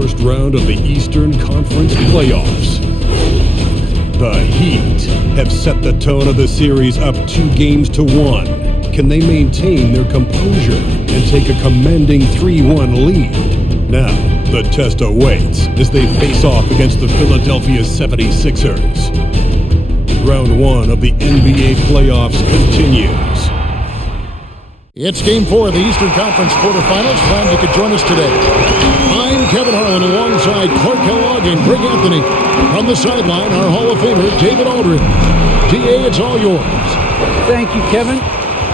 first round of the Eastern Conference playoffs. The Heat have set the tone of the series up 2-1. Can they maintain their composure and take a commanding 3-1 lead? Now, the test awaits as they face off against the Philadelphia 76ers. Round 1 of the NBA playoffs continues. It's Game 4 of the Eastern Conference quarterfinals. Glad you could join us today. I'm Kevin Harlan alongside Clark Kellogg and Greg Anthony. On the sideline, our Hall of Famer, David Aldridge. DA, it's all yours. Thank you, Kevin.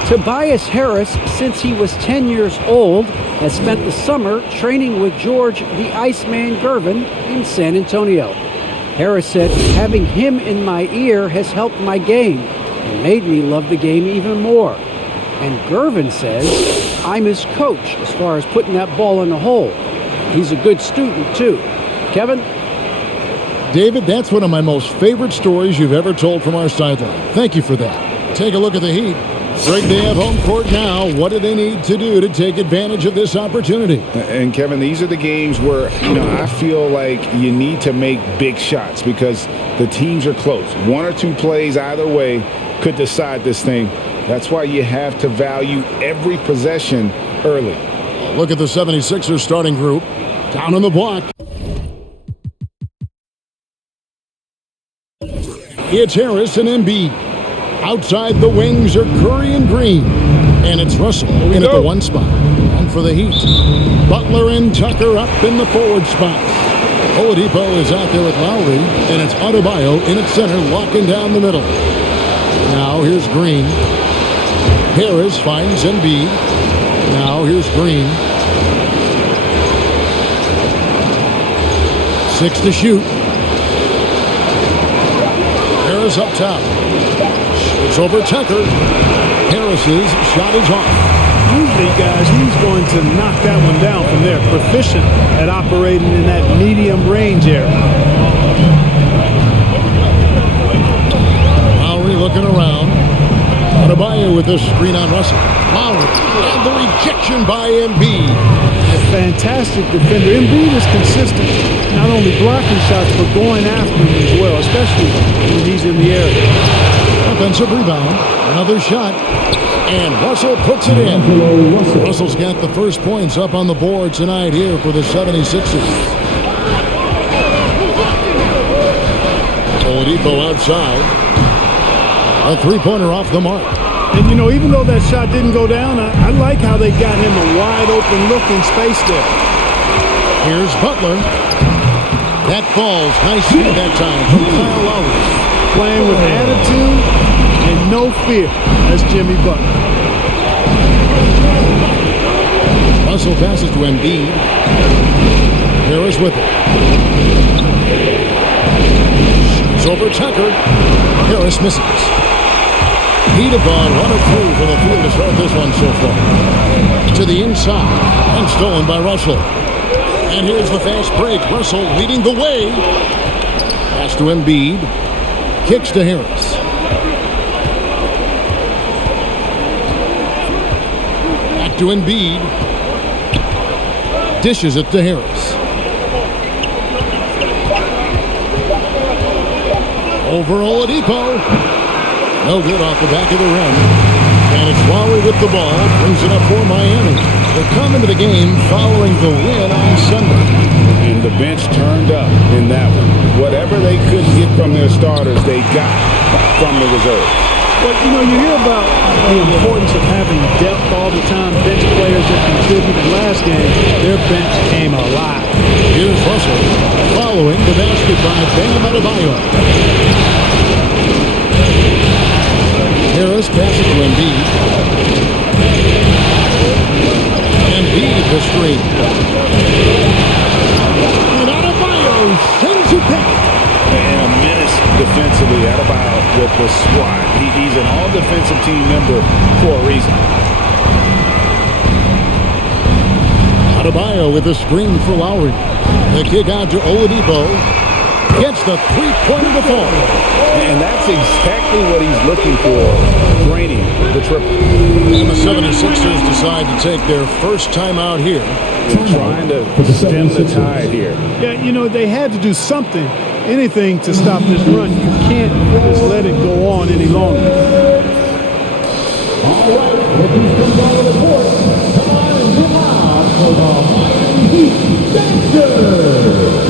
Tobias Harris, since he was 10 years old, has spent the summer training with George the Iceman Gervin in San Antonio. Harris said, having him in my ear has helped my game and made me love the game even more. And Gervin says, I'm his coach as far as putting that ball in the hole. He's a good student, too. Kevin? David, that's one of my most favorite stories you've ever told from our sideline. Thank you for that. Take a look at the Heat. Greg, they have home court now. What do they need to do to take advantage of this opportunity? And, Kevin, these are the games where, I feel like you need to make big shots because the teams are close. One or two plays either way could decide this thing. That's why you have to value every possession early. Look at the 76ers starting group. Down on the block. It's Harris and Embiid. Outside the wings are Curry and Green. And it's Russell in at the one spot. On for the Heat. Butler and Tucker up in the forward spot. Oladipo is out there with Lowry. And it's Adebayo in at center, locking down the middle. Now here's Green. Harris finds Embiid. Now here's Green. 6 to shoot. Harris up top. It's over Tucker. Harris's shot is off. Usually, guys, he's going to knock that one down from there. Proficient at operating in that medium range area. Lowry looking around. Adebayo with the screen on Russell. Lowry and the rejection by Embiid. A fantastic defender. Embiid is consistent, not only blocking shots, but going after them as well, especially when he's in the area. Offensive rebound. Another shot. And Russell puts it in. Russell's got the first points up on the board tonight here for the 76ers. Oladipo outside. A three-pointer off the mark. And, even though that shot didn't go down, I like how they got him a wide-open look in space there. Here's Butler. That falls. Nice feed that time from Kyle Lowry. Playing with attitude and no fear. That's Jimmy Butler. Russell passes to Embiid. Harris with it. Shoots over Tucker. Harris misses. Heat have gone 1 of 2 from the field to start this one so far. To the inside, and stolen by Russell. And here's the fast break. Russell leading the way. Pass to Embiid. Kicks to Harris. Back to Embiid. Dishes it to Harris. Over Oladipo. No good off the back of the rim. And it's Lowry with the ball. Brings it up for Miami. They're coming to the game following the win on Sunday. And the bench turned up in that one. Whatever they couldn't get from their starters, they got from the reserve. But, you hear about the importance of having depth all the time, bench players that contributed last game. Their bench came alive. Here's Russell following the basket by Bam Adebayo. Harris passes to Embiid. Embiid the screen. And Adebayo sends it back. And a menace defensively. Adebayo with the swat. He's an all-defensive team member for a reason. Adebayo with a screen for Lowry. The kick out to Oladipo. Gets the three-pointer to fall. And that's exactly what he's looking for, draining the triple. And the 76ers decide to take their first time out here. They're trying to stem the tide here. Yeah, you know, they had to do something, anything to stop this run. You can't just let it go on any longer. All right, rookies come on the court. Time out for the Miami Heat Dancers.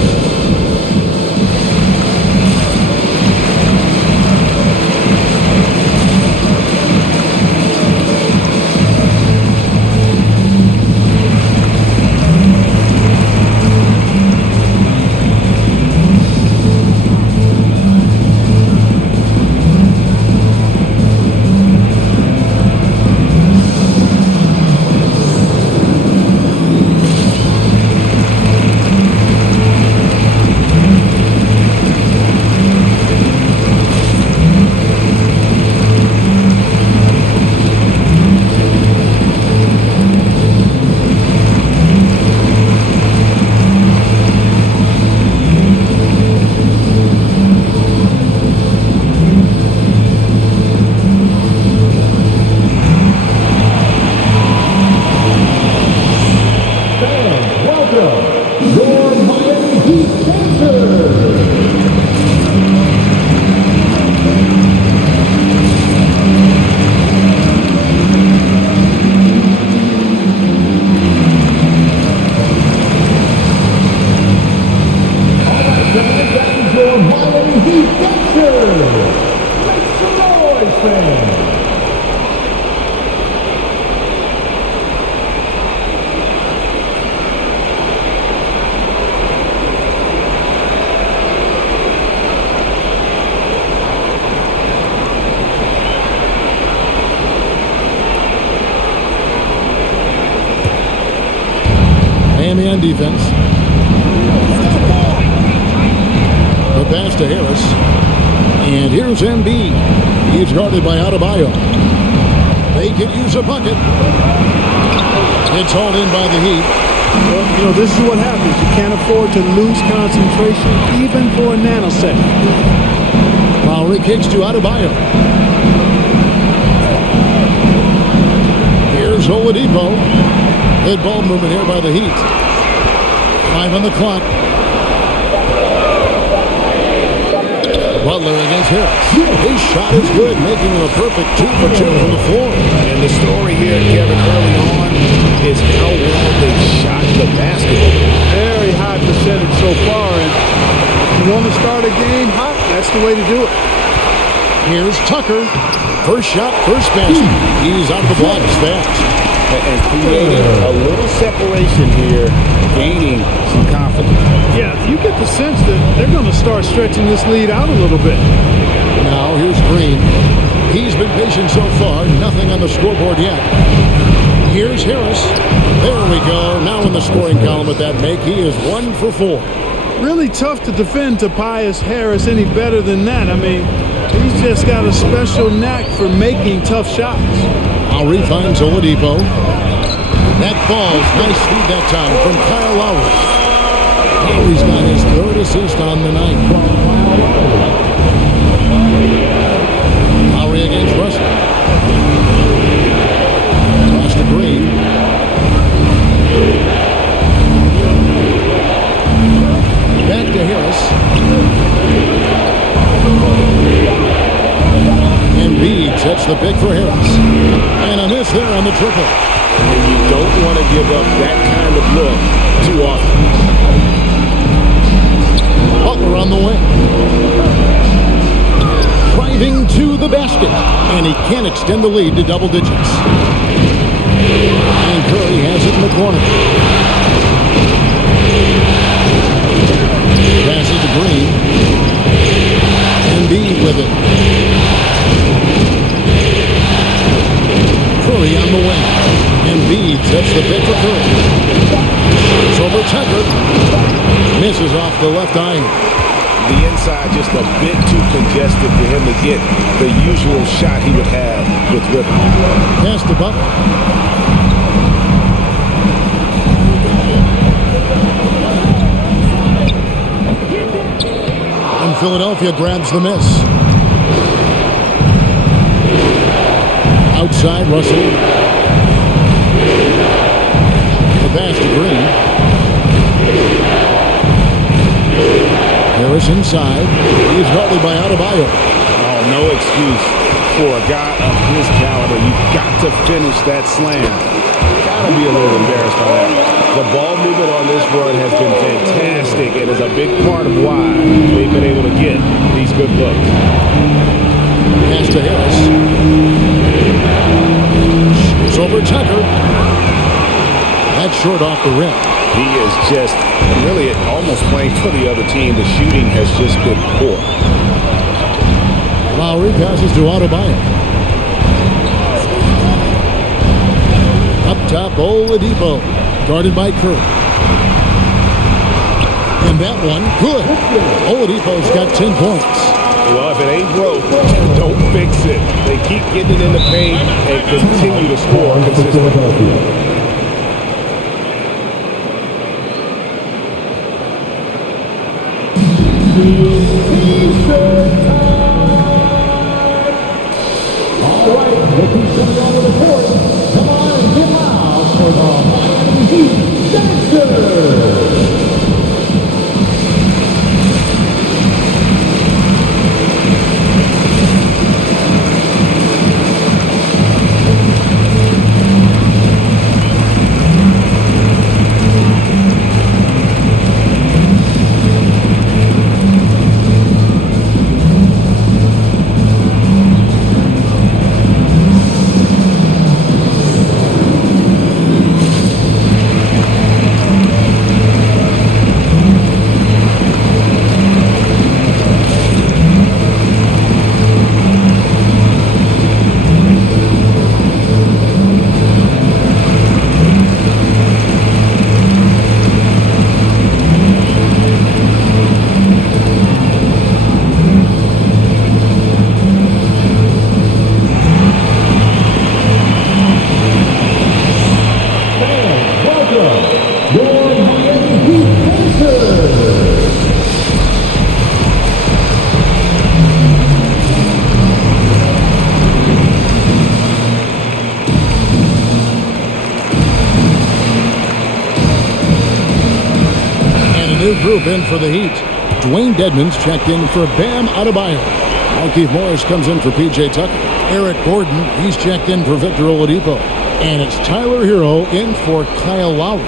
Miami on defense. The pass to Harris. And here's Embiid. He's guarded by Adebayo. They could use a bucket. It's hauled in by the Heat. Well, you know, this is what happens. You can't afford to lose concentration even for a nanosecond. Lowry kicks to Adebayo. Here's Oladipo. Good ball movement here by the Heat. 5 on the clock. Butler against Harris. His shot is good, making him a perfect 2 for 2 from the floor. And the story here, Kevin, early on is how well they shot the basketball. Very high percentage so far, and if you want to start a game hot, that's the way to do it. Here's Tucker. First shot, first basket. He's out of the blocks fast. And creating a little separation here, gaining some confidence. Yeah, you get the sense that they're going to start stretching this lead out a little bit. Now here's Green. He's been patient so far. Nothing on the scoreboard yet. Here's Harris. There we go. Now in the scoring column with that make, he is 1 for 4. Really tough to defend Tobias Harris any better than that. I mean, he's just got a special knack for making tough shots. Lowry finds Oladipo. That falls. Nice feed that time from Kyle Lowry. Lowry's got his 3rd assist on the night. Lowry against Russell. Toss to Green. Back to Harris. Embiid sets the pick for Harris. And a miss there on the triple. And you don't want to give up that kind of look too often. Butler on the wing. Driving to the basket. And he can't extend the lead to double digits. And Curry has it in the corner. Passes to Green. Embiid with it. Curry on the wing. Embiid sets the pick for Curry. It's over Tucker. Misses off the left eye. The inside just a bit too congested for him to get the usual shot he would have with Ripper. Pass to Butler. Philadelphia grabs the miss. Outside, Russell. The pass to Green. Harris inside. He's guarded by Adebayo. Oh, no excuse for a guy of his caliber. You've got to finish that slam. Got to be a little embarrassed by that. The ball movement on this run has been fantastic and is a big part of why they've been able to get these good looks. Pass to Harris. Shoots over Tucker. That's short off the rim. He is just really almost playing for the other team. The shooting has just been poor. Lowry passes to Adebayo. Up top, Oladipo. Guarded by Curry. And that one, good. Oladipo's got 10 points. Well, if it ain't broke, don't fix it. They keep getting it in the paint and continue to score consistently. All right, looking something on the court. Come on and get loud for the Miami Heat Dancers. Group in for the Heat. Dwayne Dedmon's checked in for Bam Adebayo. Markieff Morris comes in for P.J. Tucker. Eric Gordon, he's checked in for Victor Oladipo. And it's Tyler Hero in for Kyle Lowry.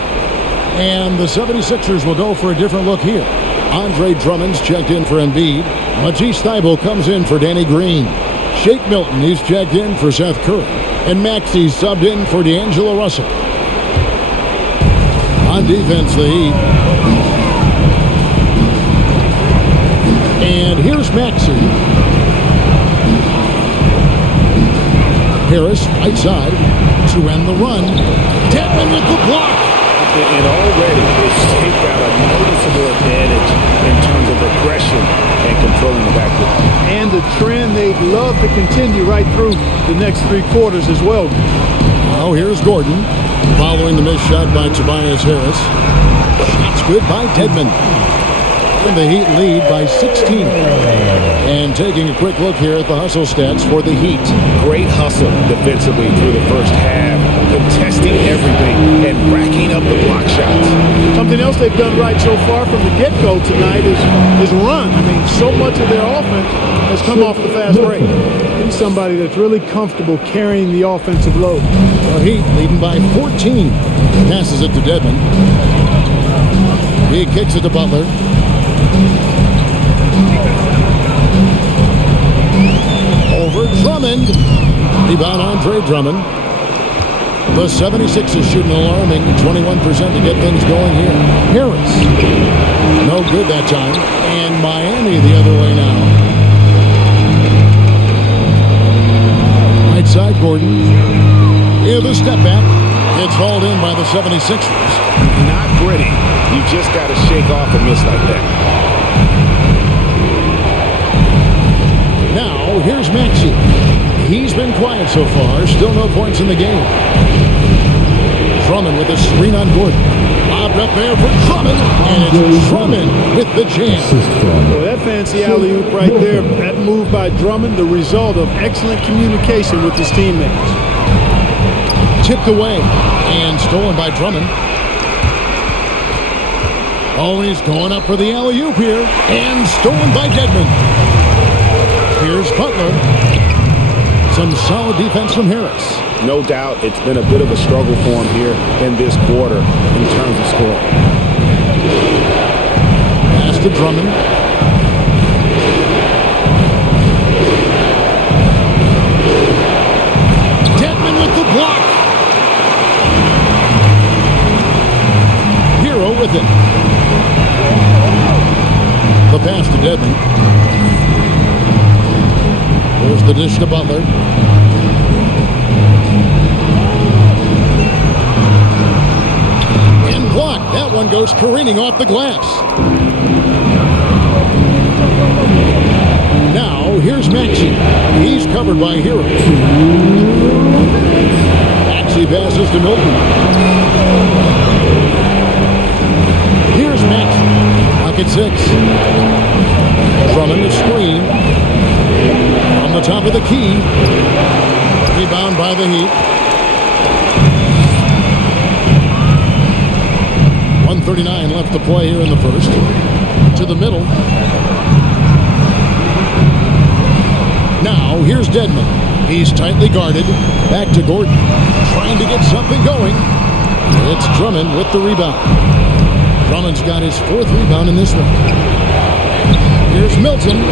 And the 76ers will go for a different look here. Andre Drummond's checked in for Embiid. Matisse Thybulle comes in for Danny Green. Shake Milton, he's checked in for Seth Curry. And Maxey's subbed in for D'Angelo Russell. On defense, the Heat. And here's Maxey. Harris, right side, to end the run. Dedmon with the block. And already it's taken out a noticeable advantage in terms of aggression and controlling the backcourt. And the trend they'd love to continue right through the next 3 quarters as well. Now here's Gordon, following the missed shot by Tobias Harris. Shot's good by Dedmon. And the Heat lead by 16. And taking a quick look here at the hustle stats for the Heat. Great hustle defensively through the first half, contesting everything and racking up the block shots. Something else they've done right so far from the get-go tonight is run. I mean, so much of their offense has come off the fast break. He's somebody that's really comfortable carrying the offensive load. The Heat leading by 14. Passes it to Dedmon. He kicks it to Butler. Over Drummond. Rebound Andre Drummond. The 76ers shooting alarming 21% to get things going here. Harris. No good that time. And Miami the other way now. Right side, Gordon. Yeah, the step back. It's hauled in by the 76ers. Not pretty. You just got to shake off a miss like that. Now, here's Maxey. He's been quiet so far. Still no points in the game. Drummond with a screen on Gordon. Lobbed up there for Drummond, and it's Drummond with the jam. Boy, that fancy alley-oop right there, that move by Drummond, the result of excellent communication with his teammates. Tipped away and stolen by Drummond. Oh, he's going up for the alley-oop here, and stolen by Dedmon. Here's Butler. Some solid defense from Harris. No doubt it's been a bit of a struggle for him here in this quarter in terms of scoring. Pass to Drummond. Dedmon with the block. Hero with it. The pass to Dedmon. There's the dish to Butler. And blocked. That one goes careening off the glass. Now, here's Maxey. He's covered by Hero. Maxey passes to Milton. Here's Maxey. Pocket 6. Drummond the screen. On the top of the key. Rebound by the Heat. 1:39 left to play here in the first. To the middle. Now, here's Dedmon. He's tightly guarded. Back to Gordon. Trying to get something going. It's Drummond with the rebound. Drummond's got his 4th rebound in this one. Here's Milton.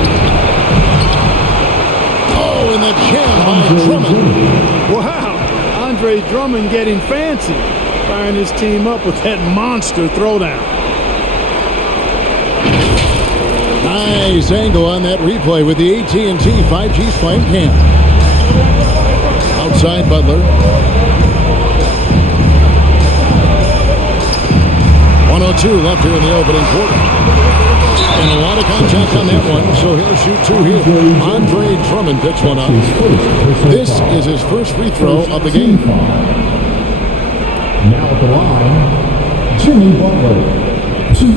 Oh, and the jam by Drummond. Wow, Andre Drummond getting fancy, firing his team up with that monster throwdown. Nice angle on that replay with the AT&T 5G Slam Cam. Outside Butler. 1:02 left here in the opening quarter. And a lot of contact on that one, so he'll shoot 2 here. Andre Drummond picks one up. This is his first free throw of the game. Now at the line, Jimmy Butler. 2.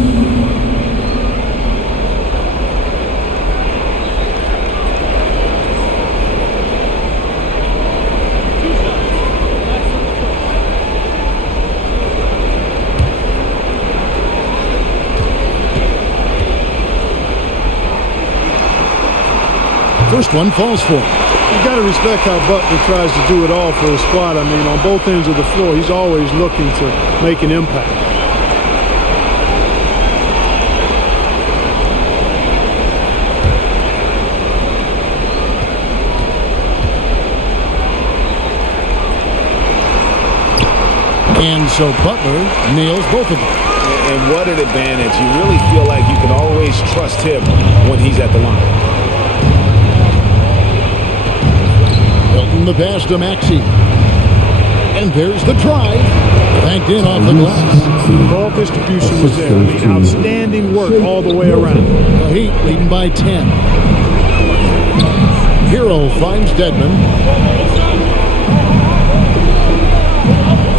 First one falls for him. You've got to respect how Butler tries to do it all for his squad. I mean, on both ends of the floor, he's always looking to make an impact. And so Butler nails both of them. And what an advantage. You really feel like you can always trust him when he's at the line. Milton the pass to Maxey. And there's the drive. Banked in off the glass. Ball distribution was there. I mean, outstanding work all the way around. The Heat leading by 10. Hero finds Dedmon.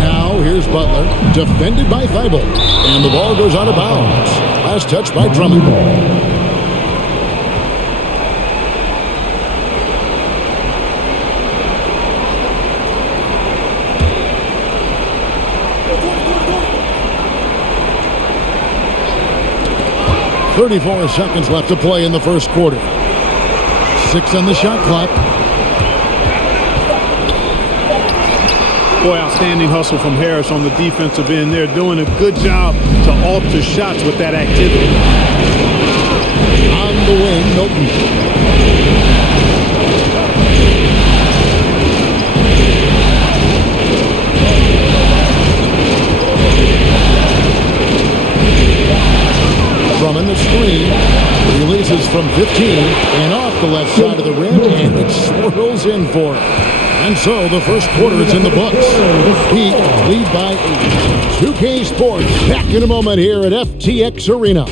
Now here's Butler. Defended by Thibault. And the ball goes out of bounds. Last touch by Drummond. .34 seconds left to play in the first quarter. 6 on the shot clock. Boy, outstanding hustle from Harris on the defensive end. They're doing a good job to alter shots with that activity. On the wing, Milton. Drummond the screen, releases from 15 and off the left side of the rim, and it swirls in for him. And so the first quarter is in the books. Heat lead by 8. 2K Sports back in a moment here at FTX Arena.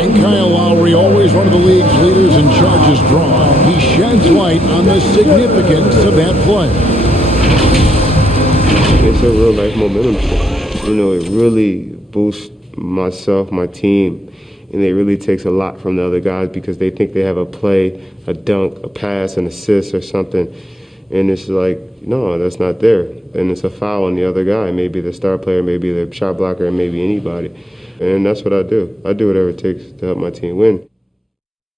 And Kyle Lowry, always one of the league's leaders in charges drawn. He sheds light on the significance of that play. It's a real life momentum shift. You know, it really boosts myself, my team, and it really takes a lot from the other guys because they think they have a play, a dunk, a pass, an assist or something. And it's like, no, that's not there. And it's a foul on the other guy, maybe the star player, maybe the shot blocker, maybe anybody. And that's what I do. I do whatever it takes to help my team win.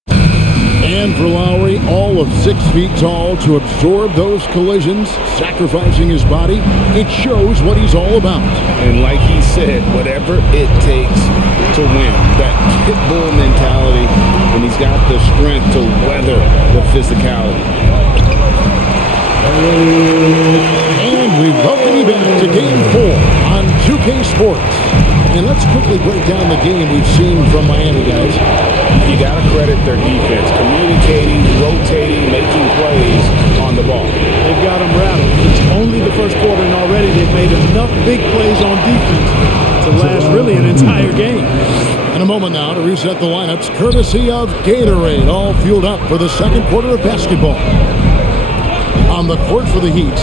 And for Lowry, all of 6 feet tall, to absorb those collisions, sacrificing his body, it shows what he's all about. And like he said, whatever it takes to win, that pit bull mentality, and he's got the strength to weather the physicality. And we welcome you back to Game 4 on 2K Sports. And let's quickly break down the game we've seen from Miami, guys. You got to credit their defense, communicating, rotating, making plays on the ball. They've got them rattled. It's only the first quarter, and already they've made enough big plays on defense to last really an entire game. In a moment now to reset the lineups, courtesy of Gatorade, all fueled up for the second quarter of basketball. On the court for the Heat,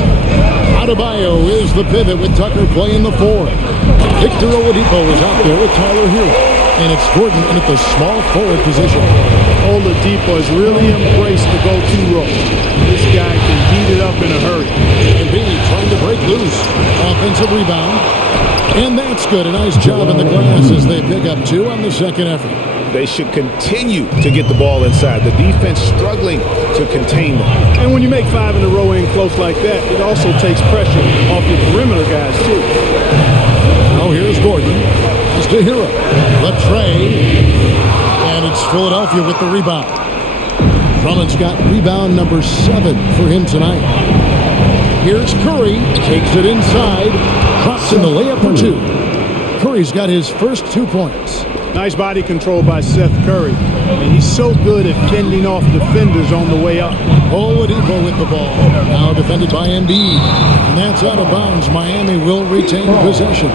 Adebayo is the pivot with Tucker playing the 4. Victor Oladipo is out there with Tyler Hero. And it's Gordon in at the small forward position. Oladipo has really embraced the go-to role. This guy can heat it up in a hurry. And B trying to break loose. Offensive rebound. And that's good. A nice job in the glass as they pick up 2 on the second effort. They should continue to get the ball inside. The defense struggling to contain them. And when you make 5 in a row in close like that, it also takes pressure off your perimeter guys, too. Now here's Gordon. It's to Hero. The tray. And it's Philadelphia with the rebound. Drummond's got rebound number 7 for him tonight. Here's Curry. Takes it inside. Drops in the layup for 2. Curry's got his first 2 points. Nice body control by Seth Curry. And he's so good at fending off defenders on the way up. Oladipo with the ball. Now defended by Embiid. And that's out of bounds. Miami will retain possession.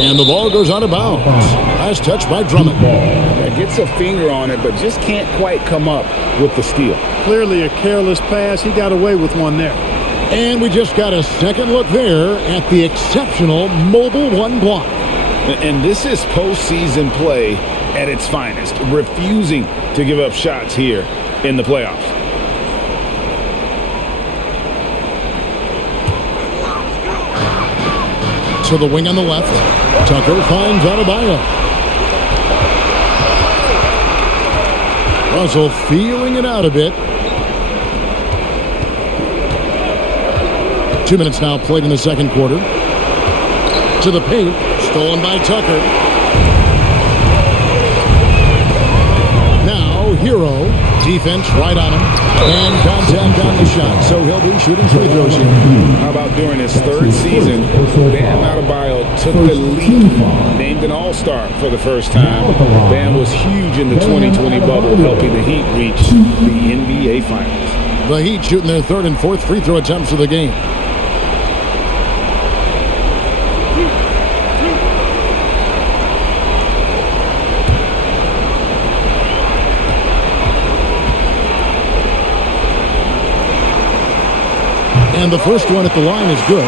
And the ball goes out of bounds. Last touch by Drummond. That gets a finger on it, but just can't quite come up with the steal. Clearly a careless pass. He got away with one there. And we just got a second look there at the exceptional mobile 1 block. And this is postseason play at its finest, refusing to give up shots here in the playoffs. To the wing on the left. Tucker finds Adebayo. Russell feeling it out a bit. 2 minutes now played in the second quarter. To the paint. Stolen by Tucker. Now Hero. Defense right on him. And contact on the shot, so he'll be shooting free throws here. How about during his 3rd season, Bam Adebayo took the lead, named an All-Star for the first time. Bam was huge in the 2020 bubble, helping the Heat reach the NBA Finals. The Heat shooting their 3rd and 4th free throw attempts of the game. And the first one at the line is good.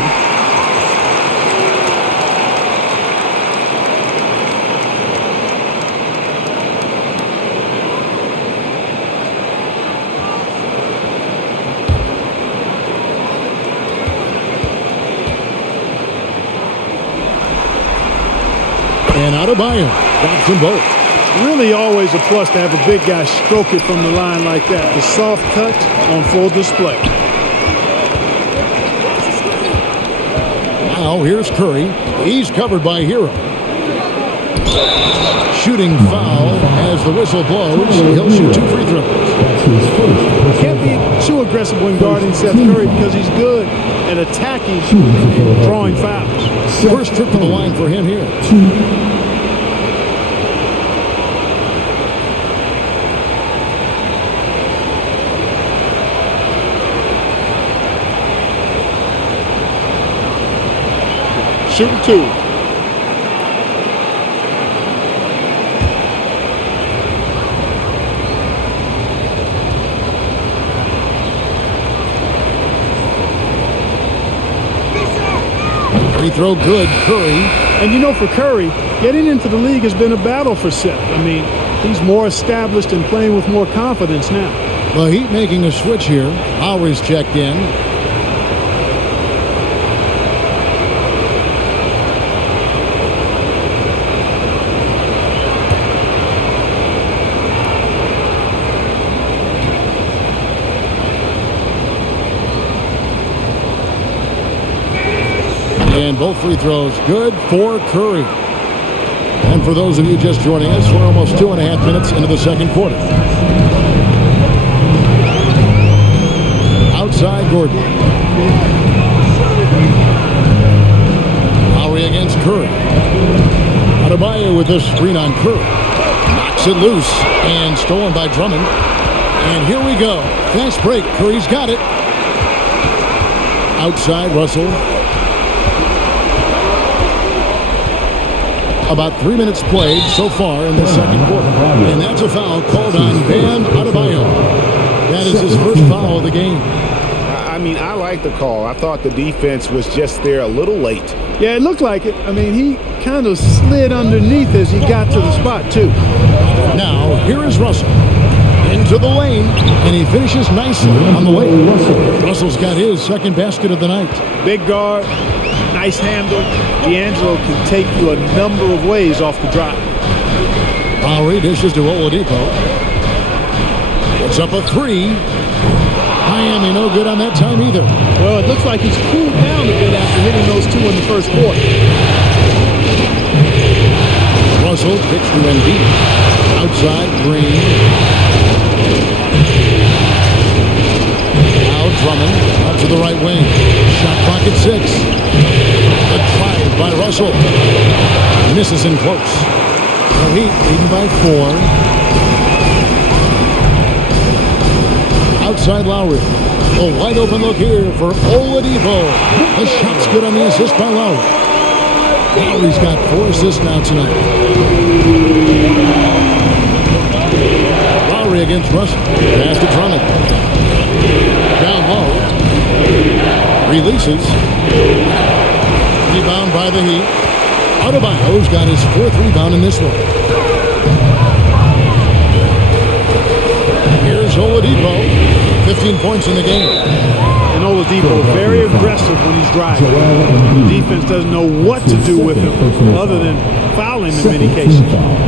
And Adebayo drops them both. Really always a plus to have a big guy stroke it from the line like that. The soft touch on full display. Now here's Curry. He's covered by Hero. Shooting foul as the whistle blows. He'll shoot 2 free throws. Can't be too aggressive when guarding Seth Curry because he's good at attacking and drawing fouls. First trip to the line for him here. Shooting 2. Free throw good, Curry. And you know, for Curry, getting into the league has been a battle for Seth. I mean, he's more established and playing with more confidence now. The Heat making a switch here. Lowry's checked in. And both free throws good for Curry. And for those of you just joining us, we're almost 2.5 minutes into the second quarter. Outside Gordon. Lowry against Curry. Adebayo with this screen on Curry. Knocks it loose and stolen by Drummond. And here we go. Fast break. Curry's got it. Outside Russell. About 3 minutes played so far in the second quarter. And that's a foul called on Bam Adebayo. That is his first foul of the game. I mean, I like the call. I thought the defense was just there a little late. Yeah, it looked like it. I mean, he kind of slid underneath as he got to the spot, too. Now, here is Russell. Into the lane, and he finishes nicely on the way. Russell's got his second basket of the night. Big guard, nice handle. D'Angelo can take you a number of ways off the drive. Lowry dishes to Oladipo. Puts up a three. Miami no good on that time either. Well, it looks like he's cooled down a bit after hitting those two in the first quarter. Russell kicks to Embiid. Outside Green. Now Drummond out to the right wing. Shot clock at 6. The drive by Russell. Misses in close. The Heat leading by 4. Outside Lowry. A wide open look here for Oladipo. The shot's good on the assist by Lowry. Lowry's got 4 assists now tonight. Lowry against Russell. Pass to Drummond. Down low. Releases. Rebound by the Heat. Adebayo's got his 4th rebound in this one. Here's Oladipo. 15 points in the game. And Oladipo very aggressive when he's driving. The defense doesn't know what to do with him other than foul him in many cases.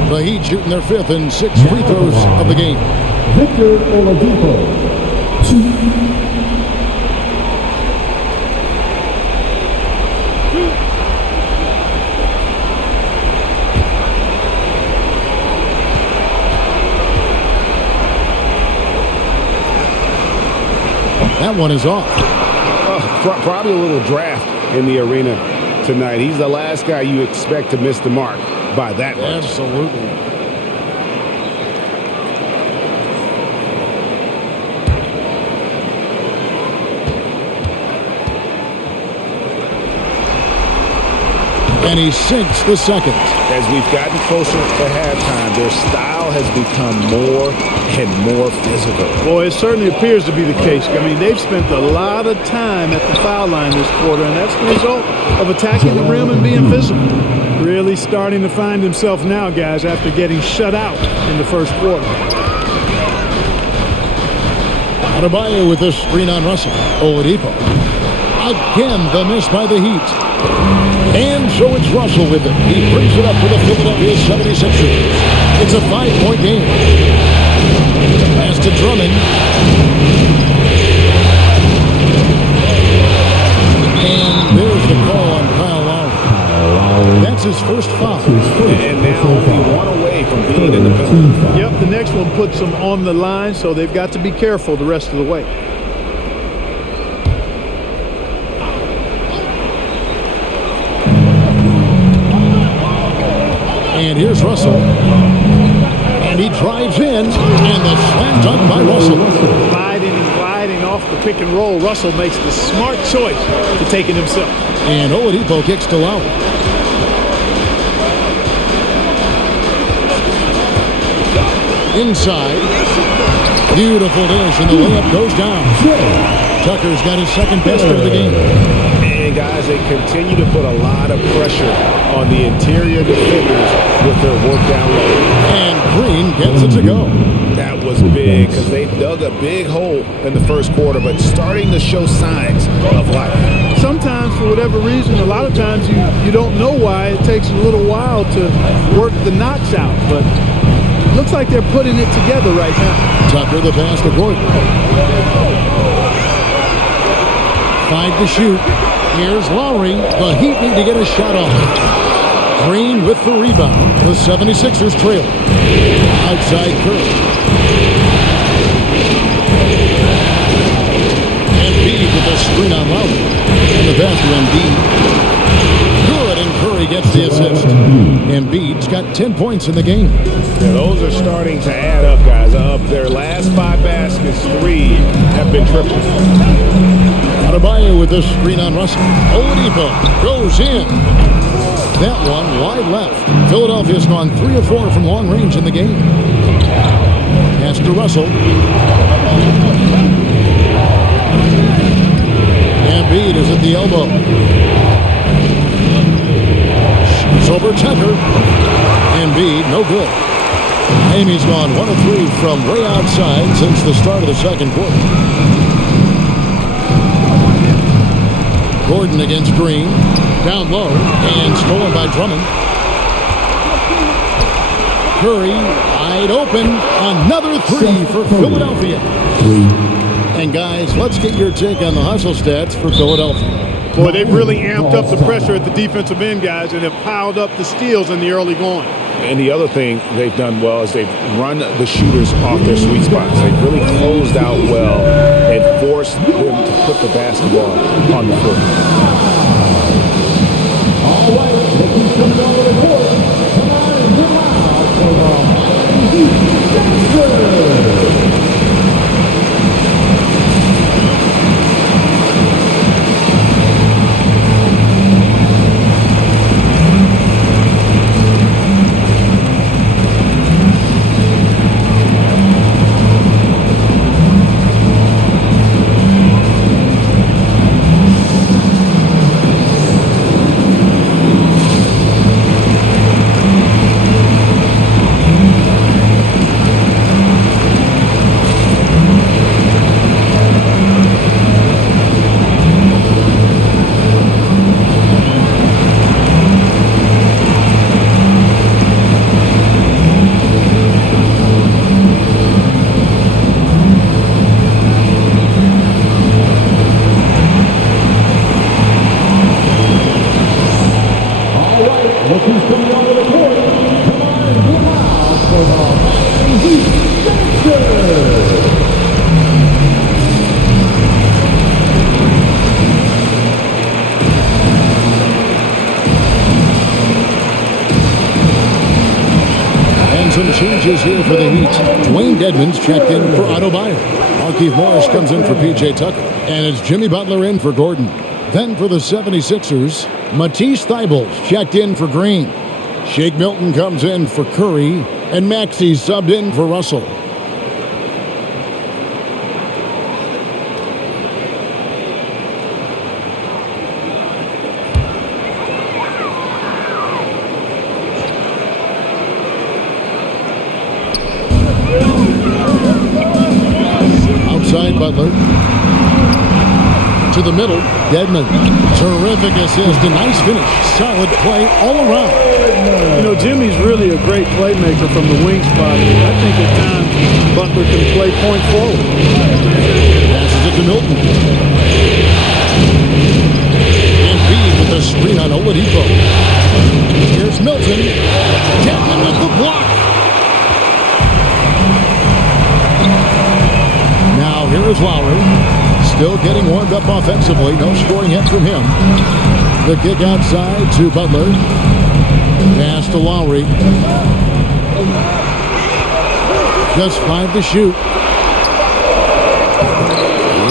The Heat shooting their 5th and 6th free throws of the game. Victor Oladipo. 2. That one is off. Probably a little draft in the arena tonight. He's the last guy you expect to miss the mark by that much. Absolutely. And he sinks the second. As we've gotten closer to halftime, their style has become more and more physical. Boy, it certainly appears to be the case. I mean, they've spent a lot of time at the foul line this quarter, and that's the result of attacking the rim and being physical. Really starting to find himself now, guys, after getting shut out in the first quarter. Adebayo with this screen on Russell. Oladipo. Again, the miss by the Heat. And so it's Russell with it. He brings it up for the Philadelphia 76ers. It's a 5-point game. Pass to Drummond. And there's the call on Kyle Lowry. That's his first foul. And now only one away from being in the penalty. Yep, the next one puts them on the line, so they've got to be careful the rest of the way. And here's Russell. And he drives in, and the slam dunk by Russell. Gliding off the pick and roll. Russell makes the smart choice to take it himself. And Oladipo kicks to Lowry. Inside. Beautiful dish, and the layup goes down. Tucker's got his second best of the game. And guys, they continue to put a lot of pressure on the interior defenders with their work down low. And Green gets it to go. That was big because they dug a big hole in the first quarter, but starting to show signs of life. Sometimes, for whatever reason, a lot of times you don't know why. It takes a little while to work the knocks out, but looks like they're putting it together right now. Tucker the pass to Gordon. 5 to shoot. Here's Lowry. The Heat need to get a shot off. Green with the rebound. The 76ers trail. Outside Curry. Embiid with the screen on Lowry. And the pass to Embiid. Good, and Curry gets the assist. Embiid's got 10 points in the game. Yeah, those are starting to add up, guys. Of their last 5 baskets, 3 have been triples. Adebayo with the screen on Russell. Oladipo goes in. That one wide left. Philadelphia's gone 3 of 4 from long range in the game. Pass to Russell. Embiid is at the elbow. Shoots over Tucker. Embiid, no good. Amy's gone 1 of 3 from way outside since the start of the second quarter. Gordon against Green. Down low. And stolen by Drummond. Curry wide open. Another 3 for Philadelphia. And guys, let's get your take on the hustle stats for Philadelphia. Boy, they've really amped up the pressure at the defensive end, guys, and have piled up the steals in the early going. And the other thing they've done well is they've run the shooters off their sweet spots. They've really closed out well and forced them to put the basketball on the floor. All right, looking coming on the court. Come on and get loud for the Heat. Some changes here for the Heat. Dwayne Dedmon's checked in for Adebayo. Markieff Morris comes in for P.J. Tucker. And it's Jimmy Butler in for Gordon. Then for the 76ers, Matisse Thybulle's checked in for Green. Shake Milton comes in for Curry. And Maxey's subbed in for Russell. Butler to the middle. Dedmon, terrific assist, a nice finish. Solid play all around. You know, Jimmy's really a great playmaker from the wing spot. I think at times Butler can play point forward. Passes it to Milton. Embiid with the screen on Oladipo. Here's Milton. Dedmon with the block. Now here is Lowry, still getting warmed up offensively. No scoring yet from him. The kick outside to Butler. Pass to Lowry. Just 5 to shoot.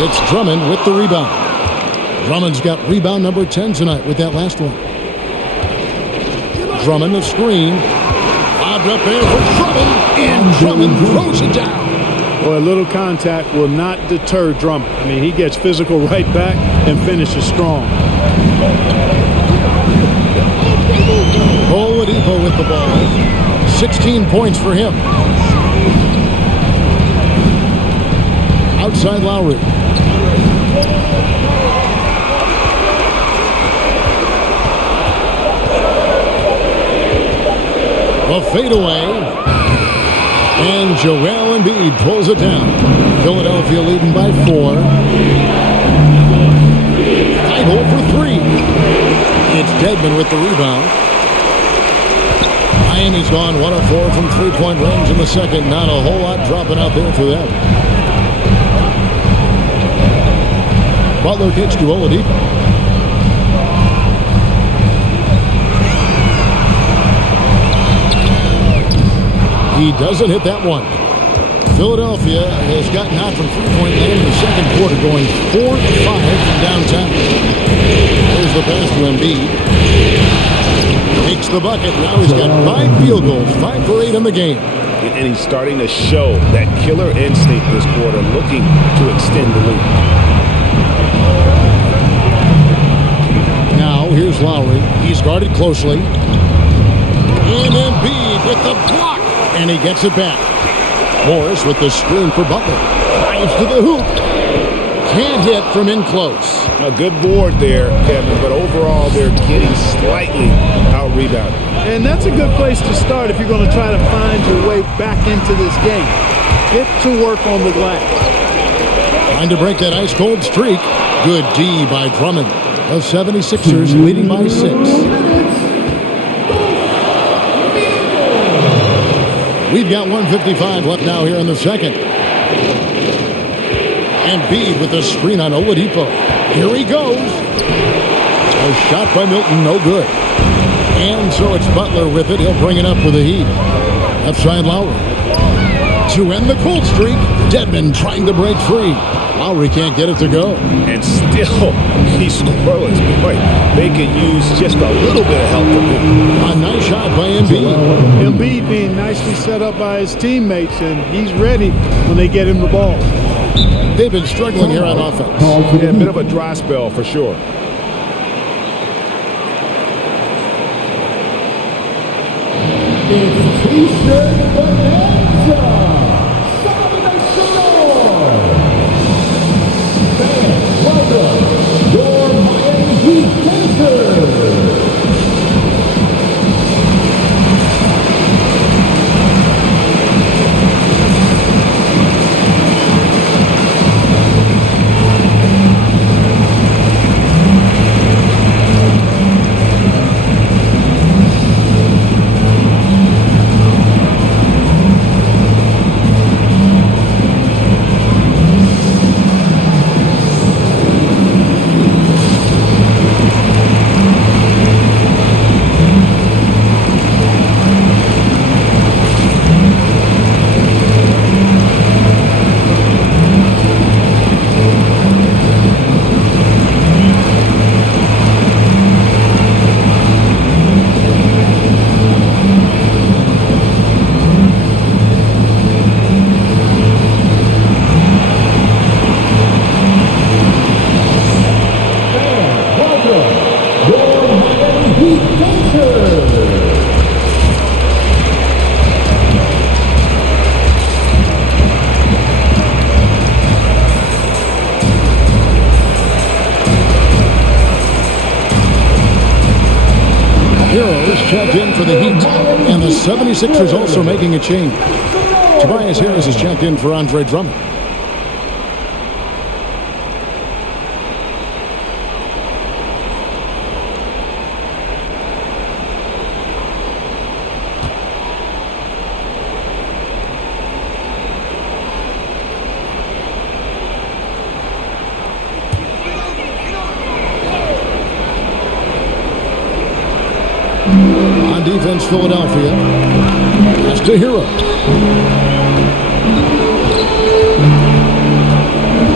It's Drummond with the rebound. Drummond's got rebound number 10 tonight with that last one. Drummond the screen. Lobbed up there for Drummond. And Drummond throws it down. Boy, a little contact will not deter Drummond. I mean, he gets physical right back and finishes strong. Oladipo with the ball. 16 points for him. Outside Lowry. A fadeaway. And Joel Embiid pulls it down. Philadelphia leading by 4. Final for 3. It's Dedmon with the rebound. Miami's gone 1 of 4 from three-point range in the second. Not a whole lot dropping out there for them. Butler kicks to Oladipo. He doesn't hit that one. Philadelphia has gotten out from three-point land in the second quarter, going 4 of 5 from downtown. There's the pass to Embiid. Takes the bucket. Now he's got 5 field goals, 5 for 8 in the game. And he's starting to show that killer instinct this quarter, looking to extend the lead. Now here's Lowry. He's guarded closely. And Embiid with the block. And he gets it back. Morris with the screen for Butler. Drives to the hoop. Can't hit from in close. A good board there, Kevin, but overall they're getting slightly out-rebounded. And that's a good place to start if you're going to try to find your way back into this game. Get to work on the glass. Trying to break that ice-cold streak. Good D by Drummond. The 76ers leading by 6. We've got 1:55 left now here in the second. Embiid with a screen on Oladipo. Here he goes. A shot by Milton, no good. And so it's Butler with it. He'll bring it up with the Heat. Left side Lowry. To end the cold streak, Dedmon trying to break free. Lowry can't get it to go. And still, he's scoreless. Boy, they could use just a little bit of help from him. A nice shot by Embiid. Embiid being nicely set up by his teammates, and he's ready when they get him the ball. They've been struggling here on offense. Yeah, a bit of a dry spell for sure. It's T-shirt bonanza. Celebration Lord. Fans, welcome your Miami Heat dancers. Checked in for the Heat, and the 76ers also making a change. Tobias Harris is checked in for Andre Drummond. defense, Philadelphia. Pass to Hero.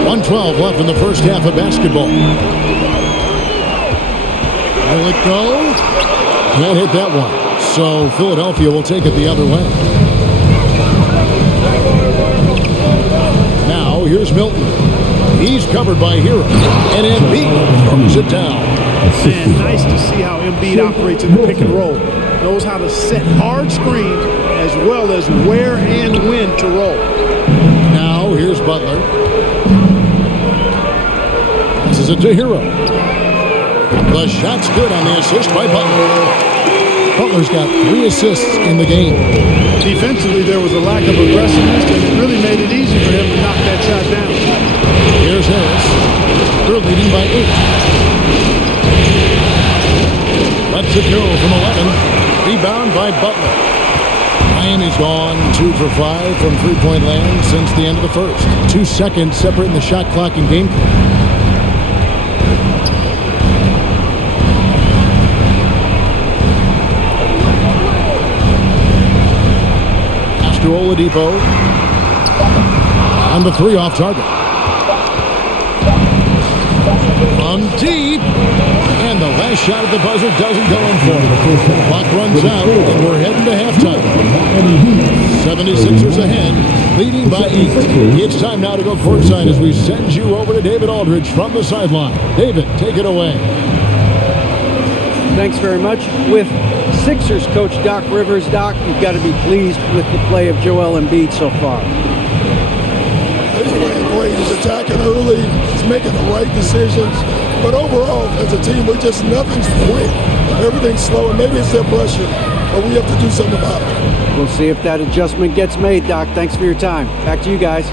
1:12 left in the first half of basketball. Will it go? Can't hit that one. So Philadelphia will take it the other way. Now here's Milton. He's covered by Hero. And Embiid throws it down. Man, nice to see how Embiid operates in the pick and roll. Knows how to set hard screens as well as where and when to roll. Now here's Butler. Passes it to Hero. The shot's good on the assist by Butler. Butler's got 3 assists in the game. Defensively, there was a lack of aggressiveness, and it really made it easy for him to knock that shot down. Here's Harris. They're leading by 8. Lets it go from 11. Rebound by Butler. Miami's gone 2 for 5 from three-point land since the end of the first. 2 seconds separating the shot clock and game clock. Pass to Oladipo. On the 3 off target. On deep. And the last shot at the buzzer doesn't go in for him. Clock runs out, and we're heading to halftime. 76ers ahead, leading by 8. It's time now to go courtside as we send you over to David Aldridge from the sideline. David, take it away. Thanks very much. With Sixers coach Doc Rivers, Doc, you've got to be pleased with the play of Joel Embiid so far. He's playing great. He's attacking early. He's making the right decisions. But overall, as a team, nothing's quick. Everything's slow, and maybe it's their pressure, but we have to do something about it. We'll see if that adjustment gets made, Doc. Thanks for your time. Back to you guys.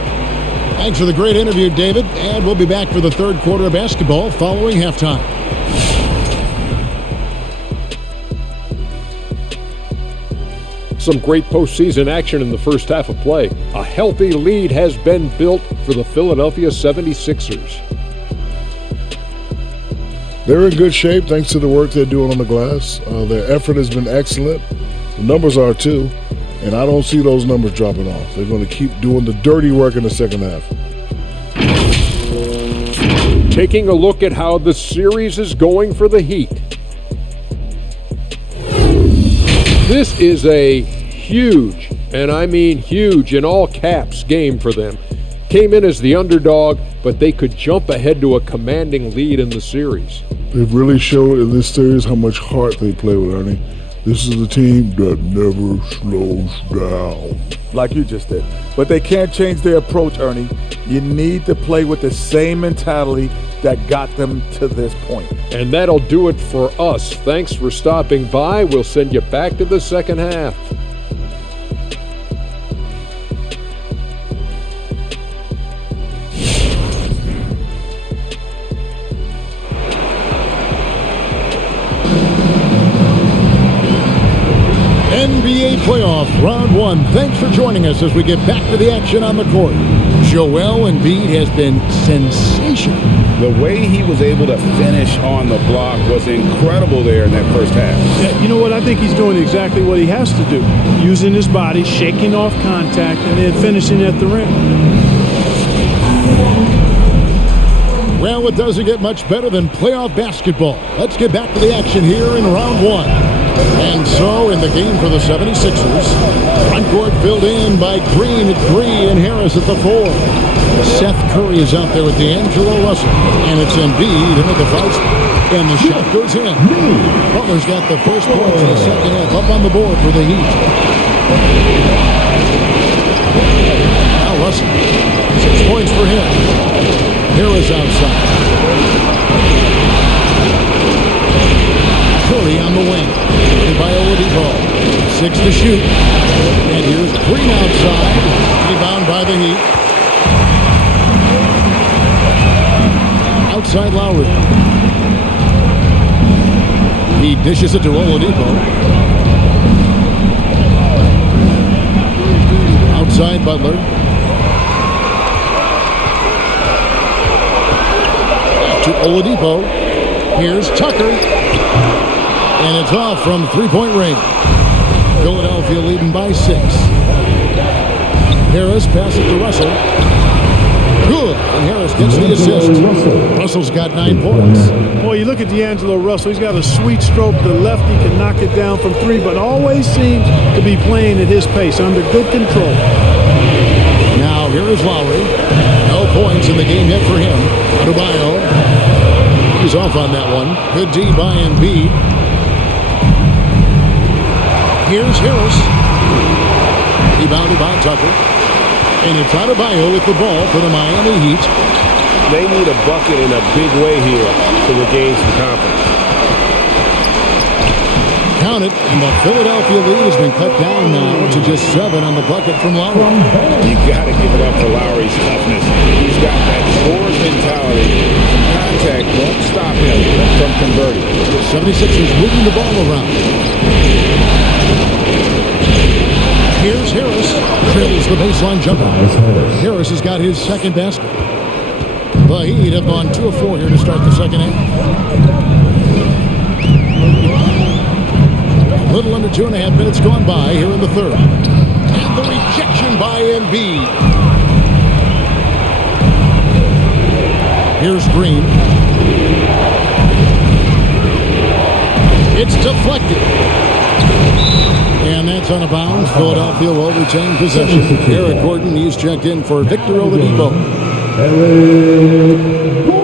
Thanks for the great interview, David. And we'll be back for the third quarter of basketball following halftime. Some great postseason action in the first half of play. A healthy lead has been built for the Philadelphia 76ers. They're in good shape thanks to the work they're doing on the glass. Their effort has been excellent. The numbers are too, and I don't see those numbers dropping off. They're going to keep doing the dirty work in the second half. Taking a look at how the series is going for the Heat. This is a huge, and I mean huge in all caps, game for them. Came in as the underdog, but they could jump ahead to a commanding lead in the series. They've really showed in this series how much heart they play with, Ernie. This is a team that never slows down. Like you just did. But they can't change their approach, Ernie. You need to play with the same mentality that got them to this point. And that'll do it for us. Thanks for stopping by. We'll send you back to the second half. NBA playoff round 1. Thanks for joining us as we get back to the action on the court. Joel Embiid has been sensational. The way he was able to finish on the block was incredible there in that first half. Yeah, you know what? I think he's doing exactly what he has to do. Using his body, shaking off contact, and then finishing at the rim. Well, it doesn't get much better than playoff basketball. Let's get back to the action here in round 1. And so, in the game for the 76ers, front court filled in by Green at 3 and Harris at the 4. Seth Curry is out there with D'Angelo Russell, and it's Embiid to make a foul spot. And the shot goes in. Butler's got the first points in the second half up on the board for the Heat. Now Russell, 6 points for him. Harris outside. Curry on the wing. By Oladipo. 6 to shoot. And here's Green outside. Rebound by the Heat. Outside Lowry. He dishes it to Oladipo. Outside Butler. To Oladipo. Here's Tucker. And it's off from three-point range. Philadelphia leading by 6. Harris passes to Russell. Good. And Harris gets the assist. Russell's got 9 points. Boy, you look at D'Angelo Russell. He's got a sweet stroke. The lefty can knock it down from 3, but always seems to be playing at his pace, under good control. Now here is Lowry. No points in the game yet for him. Adebayo. He's off on that one. Good D by Embiid. Here's Harris. Rebounded by Tucker. And it's Adebayo with the ball for the Miami Heat. They need a bucket in a big way here to regain some confidence. Count it, and the Philadelphia lead has been cut down now to just 7 on the bucket from Lowry. You got to give it up for Lowry's toughness. He's got that scorer's mentality. Contact won't stop him from converting. 76ers moving the ball around. Here's Harris. Drills the baseline jumper. Harris has got his second basket. The Heat have gone 2 of 4 here to start the second half. A little under 2.5 minutes gone by here in the third. And the rejection by Embiid. Here's Green. It's deflected. And that's out of bounds. Philadelphia will retain possession. Eric Gordon, he's checked in for Victor Oladipo. Eric Gordon.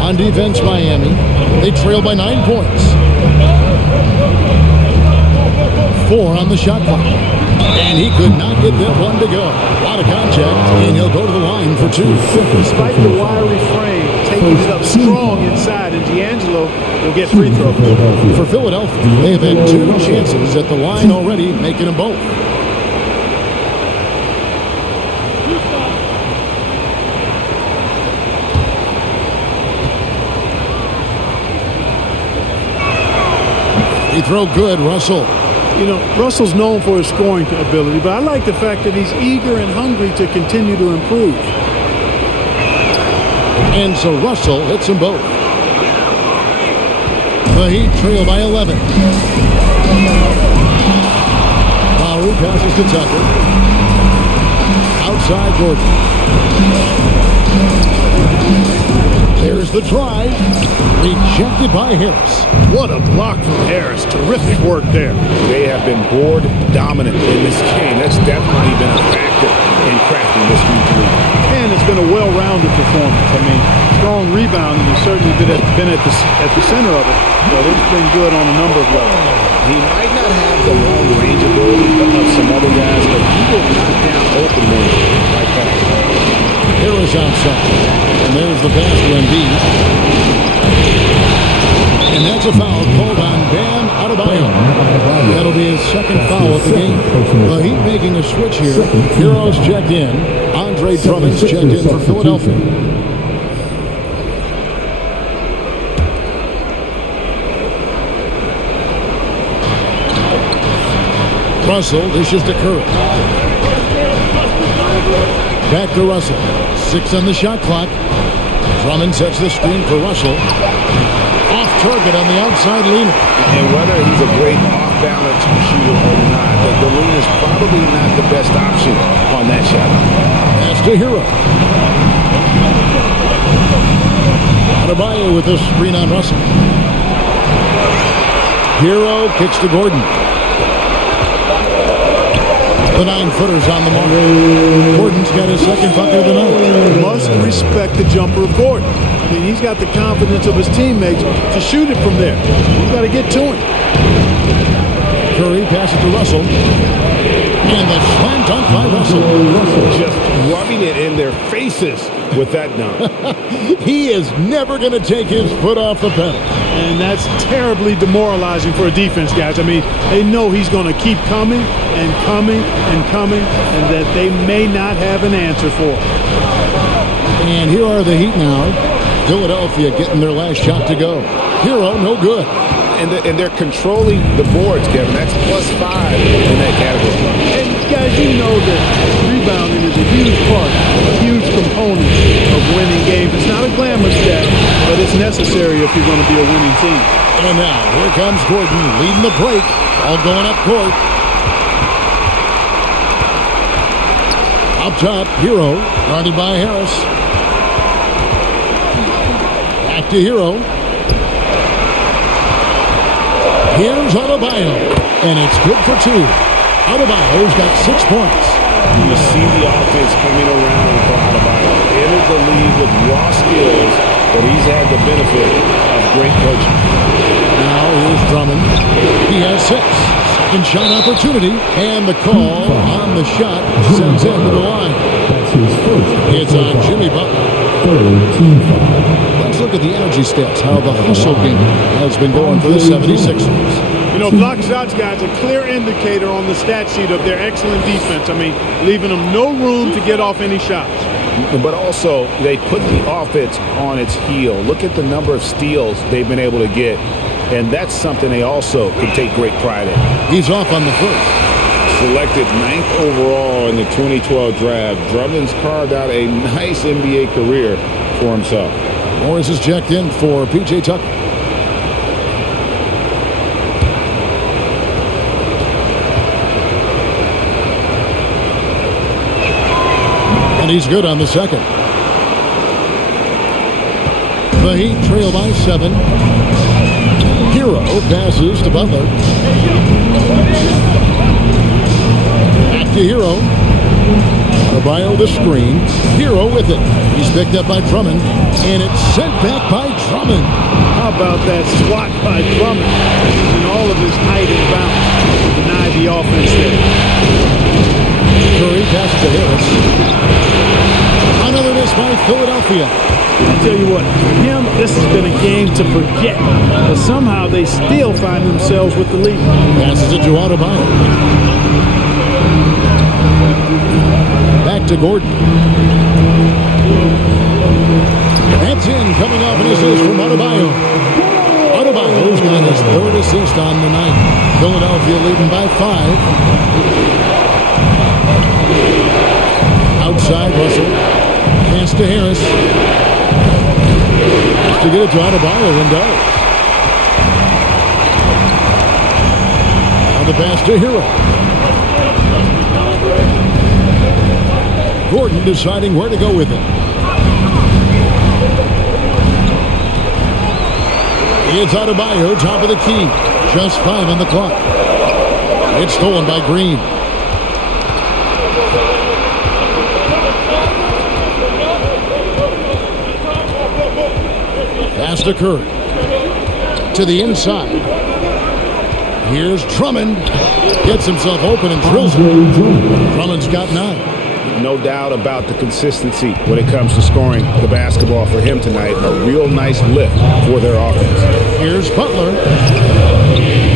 On defense, Miami. They trail by 9 points. 4 on the shot clock. And he could not get that one to go. A lot of contact, and he'll go to the line for 2. Despite the wiry frame, taking it up strong inside, and D'Angelo will get free throws. For Philadelphia, they have had 2 chances at the line already, making them both. Free throw good, Russell. You know, Russell's known for his scoring ability, but I like the fact that he's eager and hungry to continue to improve. And so Russell hits them both. The Heat trail by 11. Lowry passes to Tucker. Outside Gordon. There's the drive. Rejected by Harris. What a block from Harris. Terrific work there. They have been board dominant in this game. That's definitely been a factor in crafting this huge lead. And it's been a well-rounded performance. I mean, strong rebounding has certainly been at the center of it, but it's been good on a number of levels. He might not have the long range ability of some other guys, but he will knock down open ones like that. Harris outside. And there's the pass to Embiid. And that's a foul called on Bam Adebayo. That'll be his second foul of the game. The Heat making a switch here. Heroes checked in. Andre Drummond's checked in for Philadelphia. Russell dishes to Curry. Back to Russell. 6 on the shot clock. Drummond sets the screen for Russell. Off target on the outside leaner. And whether he's a great off-balance shooter or not, the lean is probably not the best option on that shot. Pass to Hero. Adebayo with the screen on Russell. Hero kicks to Gordon. The 9-footer's on the mark. Gordon's got his second bucket of the night. Must respect the jumper of Gordon. I mean, he's got the confidence of his teammates to shoot it from there. You've got to get to him. Curry passes to Russell. And the slam dunk by Russell. Just rubbing it in their faces with that dunk. He is never going to take his foot off the pedal. And that's terribly demoralizing for a defense, guys. I mean, they know he's going to keep coming and coming and coming, and that they may not have an answer for. And here are the Heat now. Philadelphia getting their last shot to go. Hero, no good. And they're controlling the boards, Kevin. That's +5 in that category. And guys, you know that rebounding is a huge part, a huge component of winning games. It's not a glamour stat, but it's necessary if you're going to be a winning team. And now, here comes Gordon leading the break. All going up court. Up top, Hero, guarded by Harris. Back to Hero. Here's Adebayo, and it's good for two. Adebayo's got 6 points. You see the offense coming around for Adebayo. Entered the league with raw skills, but he's had the benefit of great coaching. Now here's Drummond. He has 6. Second shot opportunity, and the call on the shot sends him to the line. That's his first. It's on Jimmy Butler. Third team foul. Let's look at the energy stats, how the hustle game has been going for the 76ers. You know, block shots, guys, a clear indicator on the stat sheet of their excellent defense. I mean, leaving them no room to get off any shots. But also, they put the offense on its heel. Look at the number of steals they've been able to get, and that's something they also can take great pride in. He's off on the first. Selected 9th overall in the 2012 draft, Drummond's carved out a nice NBA career for himself. Morris is checked in for P.J. Tucker. And he's good on the second. The Heat trail by 7. Hero passes to Butler. Back to Hero. Adebayo the screen. Hero with it. He's picked up by Drummond. And it's sent back by Drummond. How about that swat by Drummond? In all of his height and bounce to deny the offense there. Curry passes to Harris. Another miss by Philadelphia. I tell you what, for him, this has been a game to forget. But somehow they still find themselves with the lead. Passes it to Adebayo. Back to Gordon. That's in, coming off an assist from Adebayo. Adebayo's got his 3rd assist on the night. Philadelphia leading by 5. Outside, Russell. Pass to Harris. To get it to Adebayo and does. Now the pass to Hero. Gordon deciding where to go with it. It's Adebayo, top of the key. Just 5 on the clock. It's stolen by Green. Pass to Curry. To the inside. Here's Drummond. Gets himself open and drills it. Drummond's got 9. No doubt about the consistency when it comes to scoring the basketball for him tonight. A real nice lift for their offense. Here's Butler.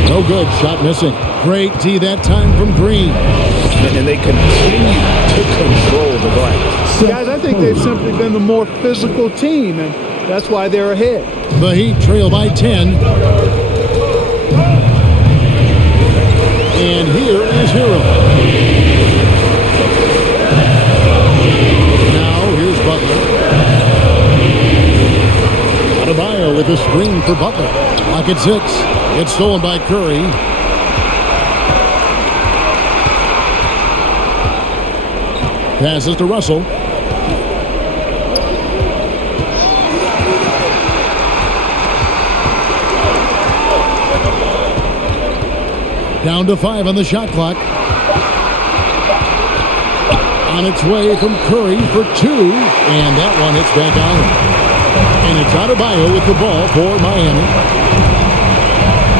No good. Shot missing. Great D that time from Green. And they continue to control the glass. Guys, I think they've simply been the more physical team, and that's why they're ahead. The Heat trail by 10. And here is Hero. Now here's Butler. Adebayo with a screen for Butler. Clock at 6. It's stolen by Curry. Passes to Russell. Down to 5 on the shot clock. On its way from Curry for 2. And that one hits back out. And it's Adebayo with the ball for Miami.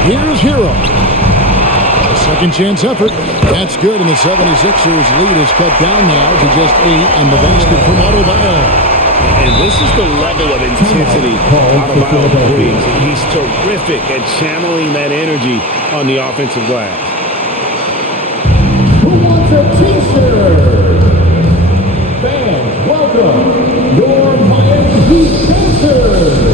Here's Hero. A second chance effort. That's good, and the 76ers lead is cut down now to just 8 on the basket from Adebayo. And this is the level of intensity Adebayo brings. He's terrific at channeling that energy on the offensive glass. Who wants a t-shirt? Fans, welcome your Miami Heat dancers.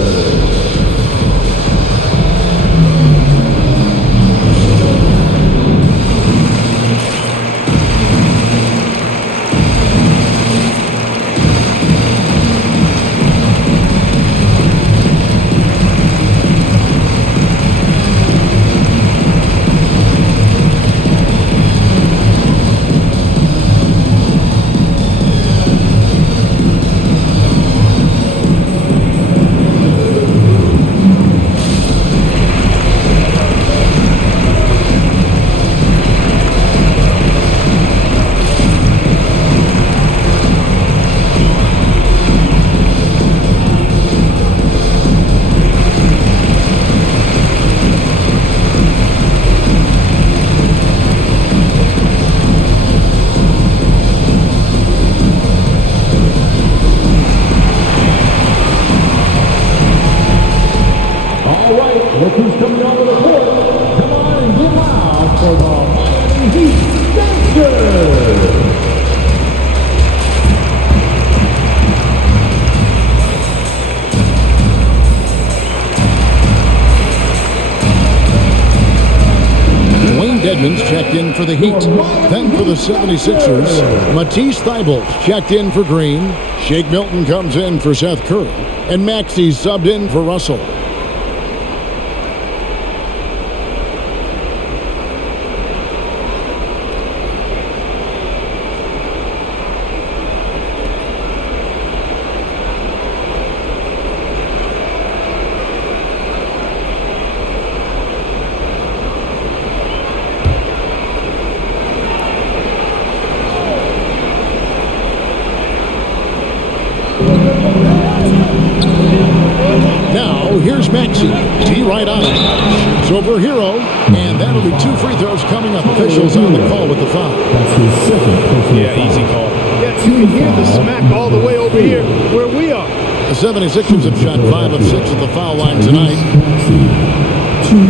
look who's coming over the court. Come on and get loud for the Miami Heat Gangsters. Dedmon's checked in for the Heat. Then for the 76ers, Matisse Thybulle checked in for Green. Shake Milton comes in for Seth Curry. And Maxey subbed in for Russell. Now, here's Maxey. T right on it. Shoots over Hero. And that'll be 2 free throws coming up. Officials on the call with the foul. That's his second personal Yeah, easy call. Yeah, you can hear the smack all the way over here where we are. The 76ers have shot 5 of 6 at the foul line tonight. Free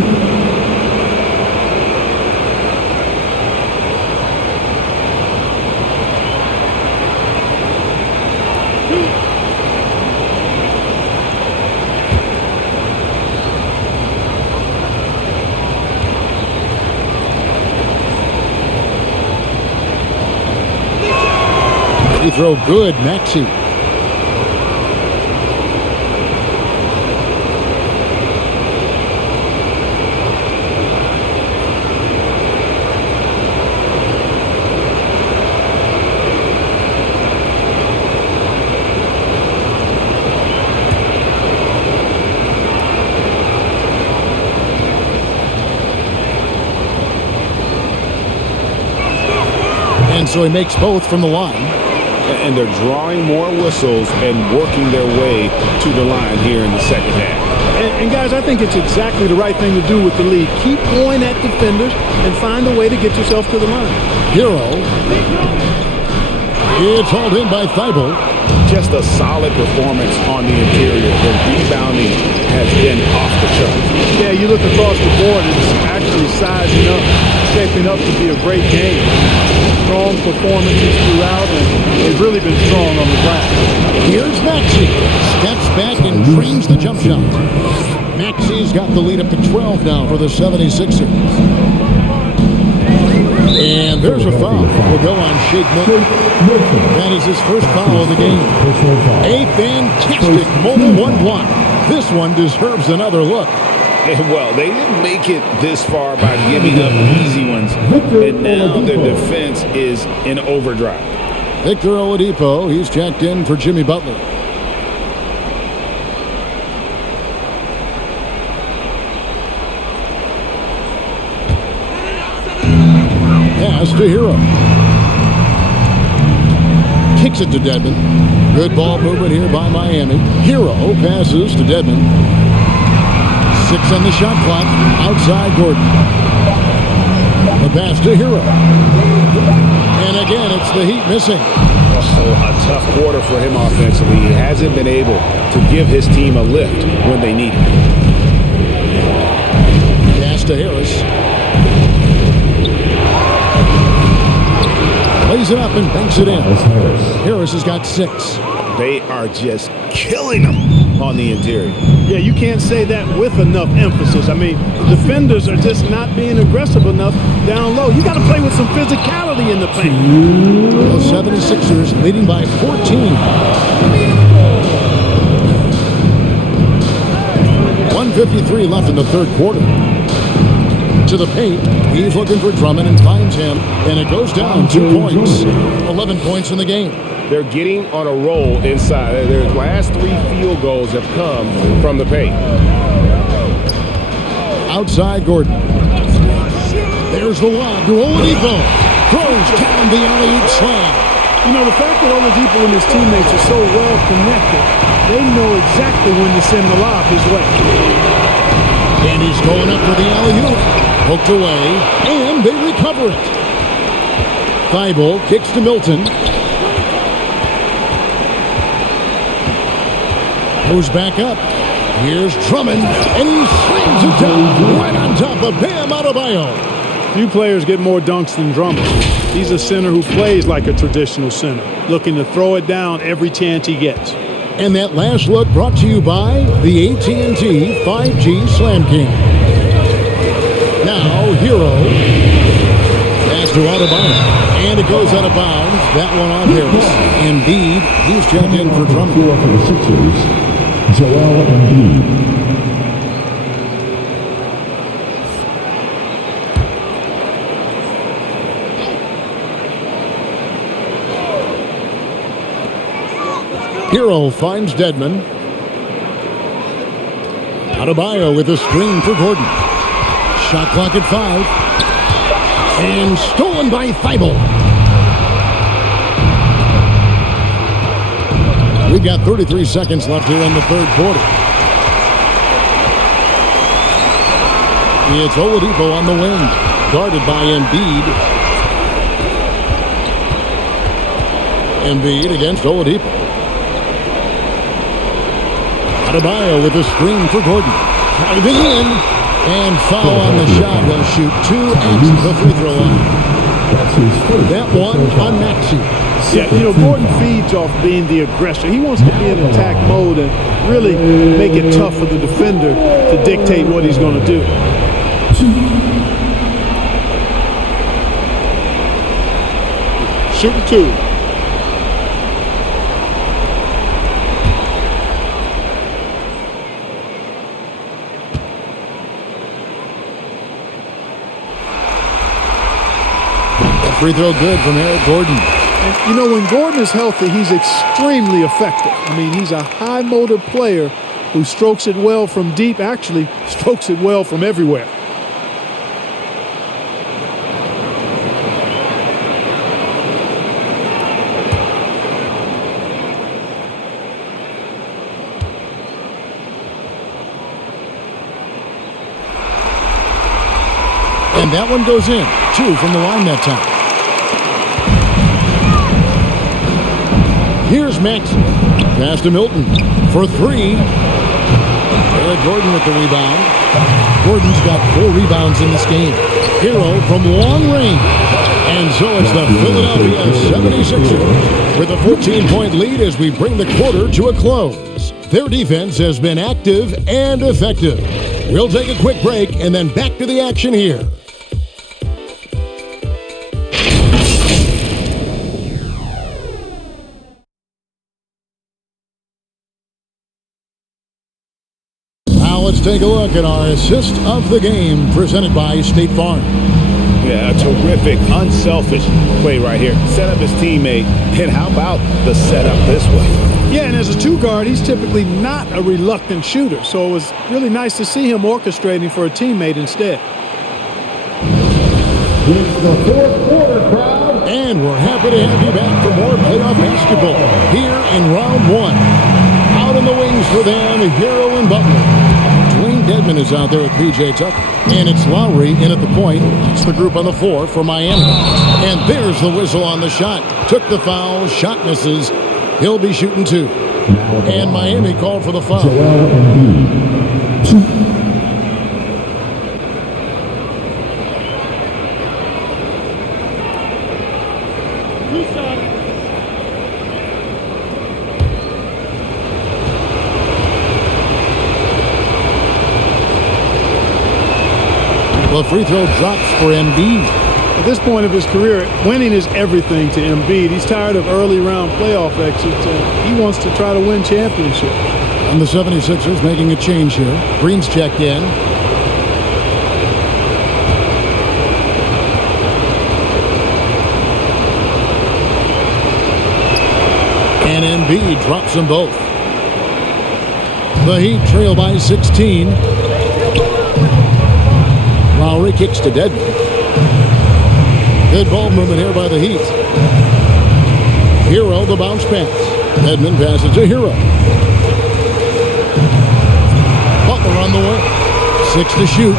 throw good, Maxey. And so he makes both from the line. And they're drawing more whistles and working their way to the line here in the second half. And guys, I think it's exactly the right thing to do with the lead. Keep going at defenders and find a way to get yourself to the line. Hero. It's hauled in by Thybulle. Just a solid performance on the interior. The rebounding has been off the charts. Yeah, you look across the board, it's actually sizing up, shaping up to be a great game. Strong performances throughout, and they've really been strong on the glass. Here's Maxey. Steps back and drains the jump shot. Maxey's got the lead up to 12 now for the 76ers. And there's a foul. Will go on Shake Milton. That is his first foul of the game. A fantastic mobile one block. This one deserves another look. Well, they didn't make it this far by giving up easy ones, and now their defense is in overdrive. Victor Oladipo, he's checked in for Jimmy Butler. Pass to Hero. Kicks it to Dedmon. Good ball movement here by Miami. Hero passes to Dedmon. 6 on the shot clock. Outside Gordon. The pass to Hero. And again, it's the Heat missing. Oh, a tough quarter for him offensively. He hasn't been able to give his team a lift when they need it. Pass to Harris. Lays it up and banks it in. Harris has got 6. They are just killing them on the interior. Yeah, you can't say that with enough emphasis. I mean, the defenders are just not being aggressive enough down low. You got to play with some physicality in the paint. The 76ers leading by 14. 1:53 left in the third quarter. To the paint. He's looking for Drummond and finds him. And it goes down 2 points. 11 points in the game. They're getting on a roll inside. Their last 3 field goals have come from the paint. Outside Gordon. There's the lob to Oladipo. Throws down the alley-oop slam. You know, the fact that Oladipo and his teammates are so well connected, they know exactly when to send the lob his way. And he's going up for the alley-oop. Hooked away, and they recover it. Thybulle kicks to Milton. Goes back up. Here's Drummond, and he slams it down right on top of Bam Adebayo. Few players get more dunks than Drummond. He's a center who plays like a traditional center, looking to throw it down every chance he gets. And that last look brought to you by the AT&T 5G Slam Cam. Now, Hero. Pass to Adebayo. And it goes out of bounds. That one on Harris. Embiid, he's checked in for Drummond. For the Sixers, Joel Embiid. Hero finds Dedmon. Adebayo with a screen for Gordon. Shot clock at 5. And stolen by Thibault. We've got 33 seconds left here in the third quarter. It's Oladipo on the wing, guarded by Embiid. Embiid against Oladipo. Adebayo with a screen for Gordon. Driving in. And foul on the shot. He'll shoot 2 at the free throw line. That one on Maxey. Yeah, you know, Gordon feeds off being the aggressor. He wants to be in attack mode and really make it tough for the defender to dictate what he's going to do. Shooting 2. Free throw good from Eric Gordon. And, you know, when Gordon is healthy, he's extremely effective. I mean, he's a high-motor player who strokes it well from deep, actually strokes it well from everywhere. And that one goes in. 2 from the line that time. Here's Maxey. Pass to Milton for 3. Eric Gordon with the rebound. Gordon's got 4 rebounds in this game. Hero from long range. And so it's the Philadelphia 76ers with a 14-point lead as we bring the quarter to a close. Their defense has been active and effective. We'll take a quick break and then back to the action here. Let's take a look at our assist of the game presented by State Farm. Yeah, a terrific, unselfish play right here. Set up his teammate, and how about the setup this way? Yeah, and as a 2-guard, he's typically not a reluctant shooter, so it was really nice to see him orchestrating for a teammate instead. It's the fourth quarter, crowd. And we're happy to have you back for more playoff basketball here in round 1. Out in the wings for them, Hero and Butler. Dedmon is out there with P.J. Tucker. And it's Lowry in at the point. It's the group on the floor for Miami. And there's the whistle on the shot. Took the foul. Shot misses. He'll be shooting 2. And Miami called for the foul. Joel Embiid. 2. The free throw drops for Embiid. At this point of his career, winning is everything to Embiid. He's tired of early round playoff exits. He wants to try to win championship. And the 76ers making a change here. Green's checked in. And Embiid drops them both. The Heat trail by 16. Lowry kicks to Dedmon. Good ball movement here by the Heat. Hero, the bounce pass. Dedmon passes to Hero. Butler on the wing. 6 to shoot.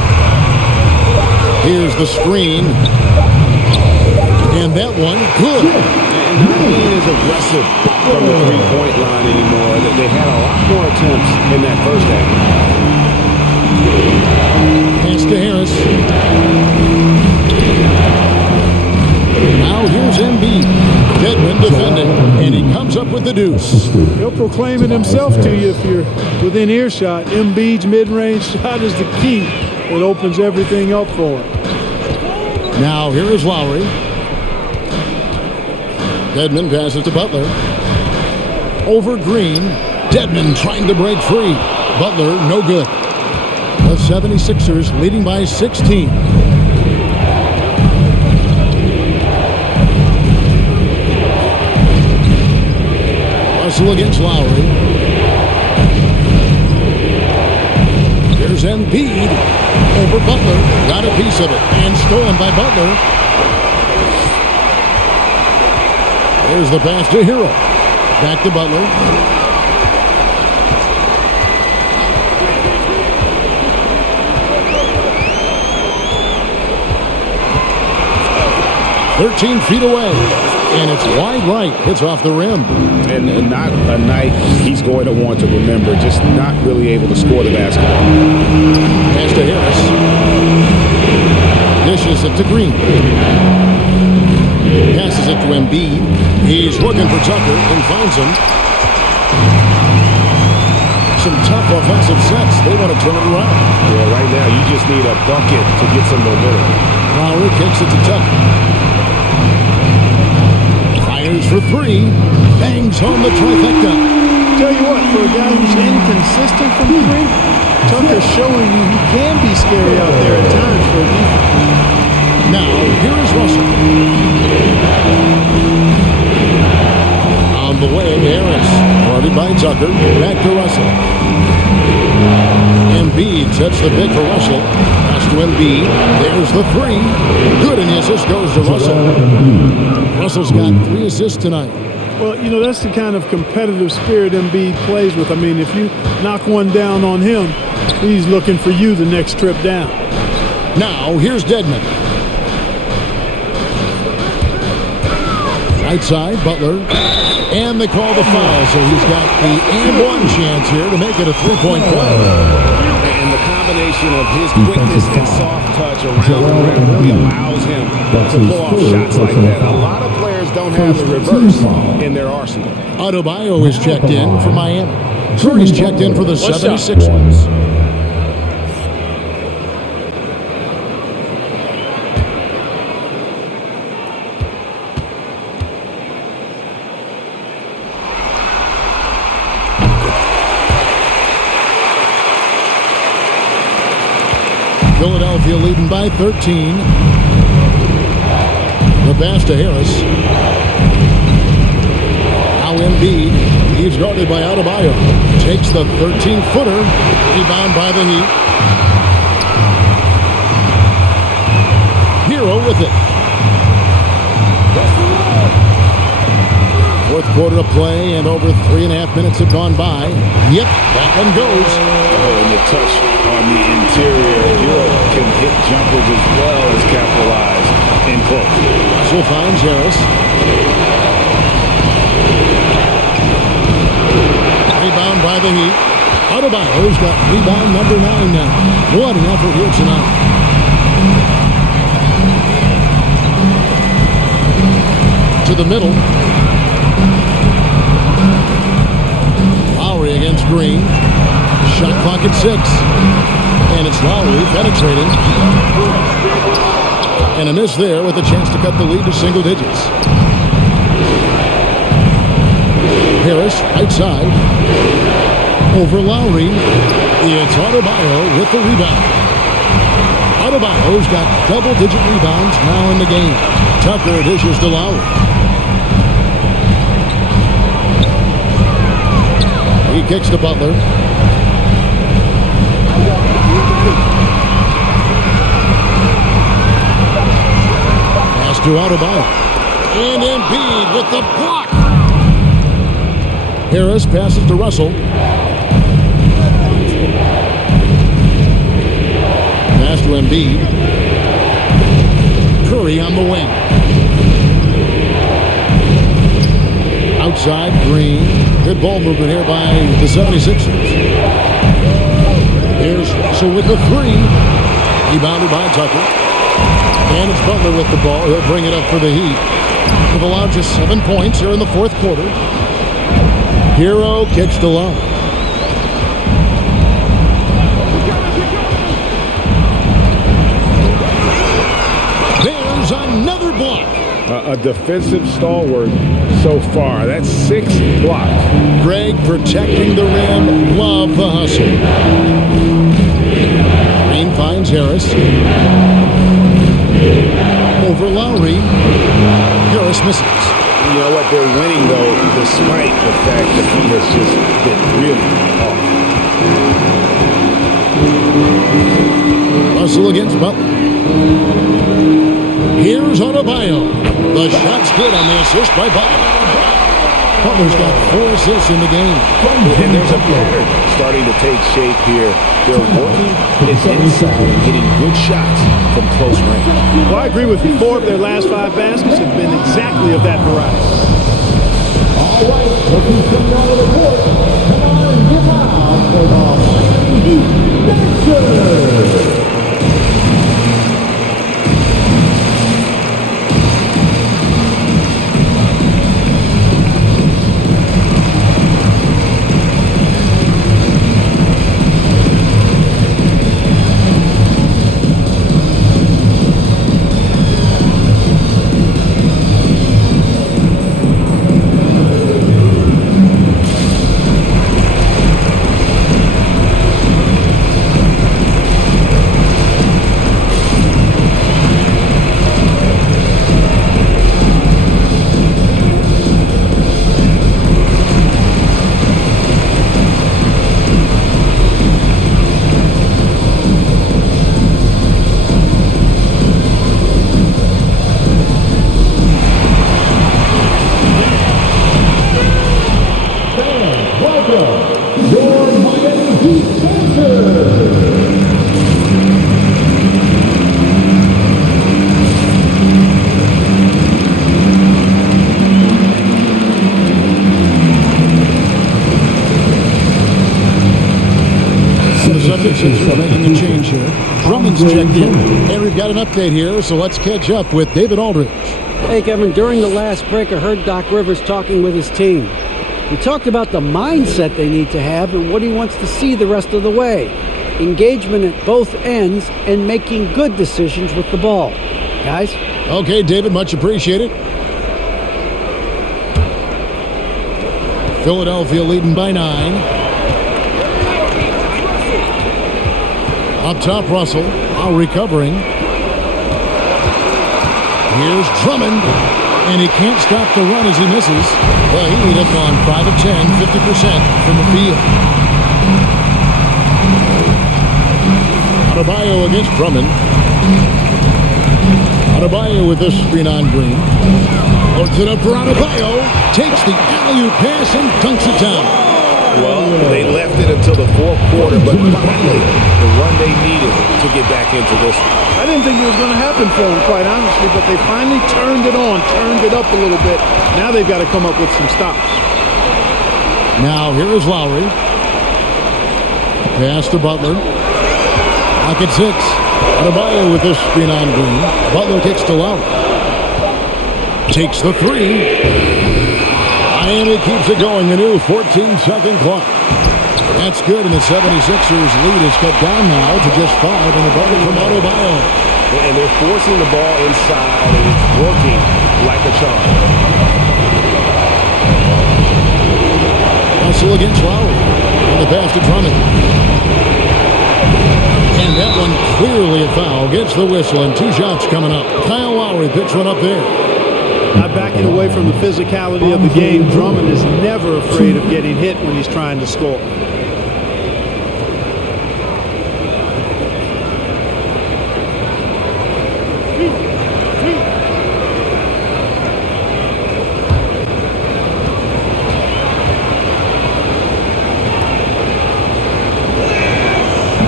Here's the screen. And that one, good. And not being as aggressive from the three-point line anymore. They had a lot more attempts in that first half. to Harris. Now here's Embiid. Deadman defending, and he comes up with the deuce. He'll proclaim it himself to you if you're within earshot. Embiid's mid-range shot is the key. It opens everything up for him. Now here is Lowry. Deadman passes to Butler. Over Green. Deadman trying to break free. Butler, no good. The 76ers leading by 16. Russell against Lowry. Here's Embiid over Butler. Got a piece of it and stolen by Butler. There's the pass to Hero. Back to Butler. "13 feet away, and it's wide right. Hits off the rim." And not a night he's going to want to remember, just not really able to score the basketball. Pass to Harris. Dishes it to Green. Passes it to Embiid. He's looking for Tucker and finds him. Some tough offensive sets. They want to turn it around. Yeah, right now you just need a bucket to get some momentum. Lowry kicks it to Tucker. Fires for three. Bangs home the trifecta. Tell you what, for a guy who's inconsistent from three, Tucker's showing you he can be scary out there at times for a defense. Now, here is Russell. On the way, Harris. Guarded by Tucker. Back to Russell. Embiid sets the pick for Russell. Pass to Embiid. There's the three. Good, and the assist goes to Russell. Russell's got 3 assists tonight. Well, you know, that's the kind of competitive spirit Embiid plays with. I mean, if you knock one down on him, he's looking for you the next trip down. Now, here's Deadman. Right side, Butler. And they call the foul, so he's got the and-one chance here to make it a 3-point play. And the combination of his quickness and soft touch around the rim really allows him to pull off shots like that. A lot of players don't have the reverse in their arsenal. Adebayo is checked in for Miami. Curry's checked in for the 76ers. Philadelphia leading by 13. The pass to Harris. Now Embiid. He's guarded by Adebayo. Takes the 13-footer. Rebound by the Heat. Hero with it. Fourth quarter of play, and over 3.5 minutes have gone by. Yep, that one goes. Oh, and the touch on the interior. Hero can hit jumpers as well as capitalize in close. Russell finds Harris. Rebound by the Heat. Adebayo's got rebound number 9 now. What an effort here tonight. To the middle. Lowry against Green. Shot clock at 6. And it's Lowry penetrating. And a miss there with a chance to cut the lead to single digits. Harris, right side. Over Lowry. It's Adebayo with the rebound. Adebayo's got double-digit rebounds now in the game. Tucker dishes to Lowry. He kicks to Butler. Pass to Adebayo. And Embiid with the block. Harris passes to Russell. Pass to Embiid. Curry on the wing. Outside, Green. Good ball movement here by the 76ers. Here's Russell with the three. Rebounded by Tucker. And it's Butler with the ball. He'll bring it up for the Heat. They've allowed just 7 points here in the fourth quarter. Hero kicks to low. There's another block. A defensive stalwart so far. That's 6 blocks. Greg protecting the rim. Love the hustle. Green finds Harris. Over Lowry. Harris misses. You know what? They're winning, though, despite the fact that he has just been really off. Russell against Butler. Here's Adebayo. The shot's good on the assist by Butler. Butler's got 4 assists in the game. And there's a pattern starting to take shape here. They're working inside and getting good shots from close range. Well, I agree with you. 4 of their last 5 baskets have been exactly of that variety. All right, looking coming out of the court. Come on and give out for the Miami Heat Dancers. We're making a change here. Drummond's checked in. And we've got an update here, so let's catch up with David Aldridge. Hey, Kevin, during the last break, I heard Doc Rivers talking with his team. He talked about the mindset they need to have and what he wants to see the rest of the way. Engagement at both ends and making good decisions with the ball. Guys? Okay, David, much appreciated. Philadelphia leading by 9. Up top, Russell. Now recovering. Here's Drummond. And he can't stop the run as he misses. The Heat have gone 5 of 10, 50% from the field. Adebayo against Drummond. Adebayo with this screen on Green. Loads it up for Adebayo. Takes the alley-oop pass and dunks it down. Well, they left it until the fourth quarter, but finally the run they needed to get back into this one. I didn't think it was going to happen for them, quite honestly, but they finally turned it on, turned it up a little bit. Now they've got to come up with some stops. Now here is Lowry. Pass to Butler. Pocket 6. Adebayo with this screen on Green. Butler kicks to Lowry. Takes the 3. Miami keeps it going. A new 14-second clock. That's good, and the 76ers lead is cut down now to just 5 in the bucket from Adebayo. And they're forcing the ball inside, and it's working like a charm. Russell against Lowry. And the pass to Drummond. And that one clearly a foul. Gets the whistle, and 2 shots coming up. Kyle Lowry picks one up there. Not backing away from the physicality of the game. Drummond is never afraid of getting hit when he's trying to score.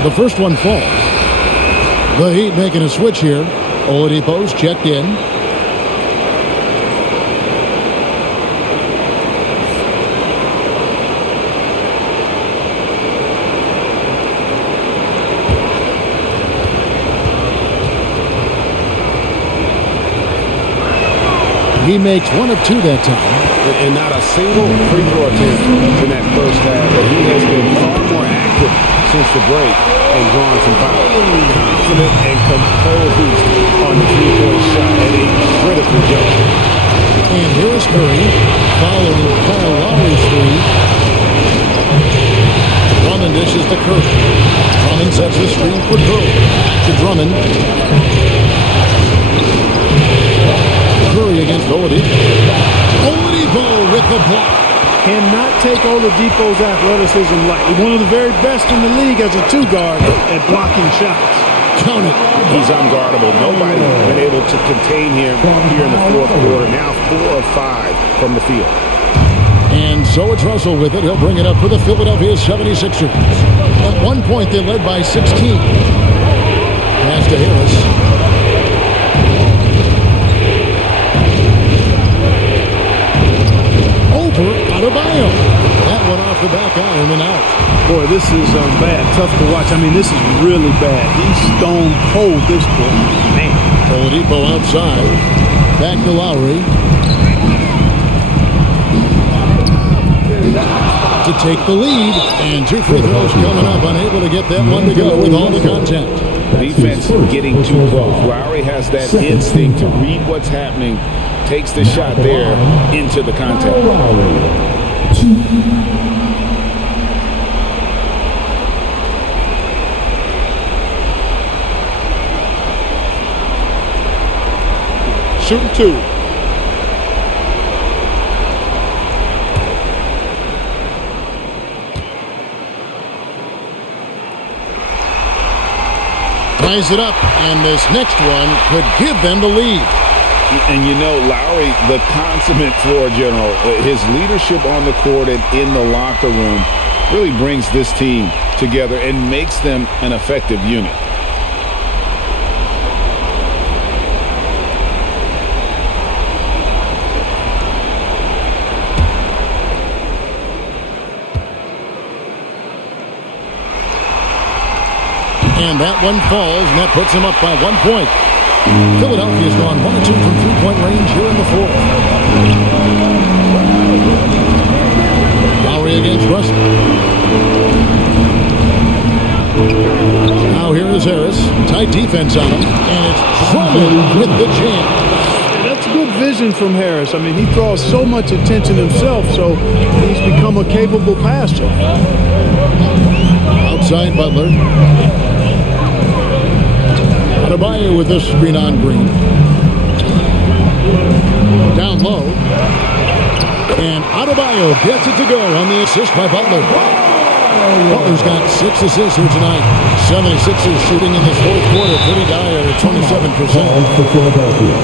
The first one falls. The Heat making a switch here. Oladipo's checked in. He makes 1 of 2 that time. And not a single free throw attempt in that first half, but he has been far more active since the break and drawn some fouls. Confident and composed on the three-point shot at a critical juncture. And here is Curry following Kyle Lowry's three. Drummond dishes to Curry. Drummond sets the screen for Curry. To Drummond. Curry against Oladipo. Oladipo with the block. Cannot take Oladipo's athleticism lightly. One of the very best in the league as a 2-guard at blocking shots. Count it. He's unguardable. Nobody been able to contain him here in the fourth quarter. Now 4 of 5 from the field. And so it's Russell with it. He'll bring it up for the Philadelphia 76ers. At one point, they led by 16. Pass to Harris. Over Adebayo. That one off the back iron and out. Boy, this is bad. Tough to watch. I mean, this is really bad. He's stone cold this point. Man. Oladipo outside. Back to Lowry. To take the lead. And 2 free throws coming up. Unable to get that one to go with all the contact. Defense getting too close. Lowry has that instinct to read what's happening. Takes the shot there into the contact. Shooting 2. Ties it up, and this next one could give them the lead. And you know, Lowry, the consummate floor general, his leadership on the court and in the locker room really brings this team together and makes them an effective unit. And that one falls, and that puts him up by 1 point. Philadelphia's gone 1 or 2 from three-point range here in the fourth. Lowry against Russell. Now here is Harris. Tight defense on him, and it's Drummond with the jam. That's good vision from Harris. I mean, he draws so much attention himself, so he's become a capable passer. Outside Butler. Adebayo with the screen on Green. Down low. And Adebayo gets it to go on the assist by Butler. Butler's got 6 assists here tonight. 76ers shooting in this fourth quarter pretty dire at 27%. For Philadelphia.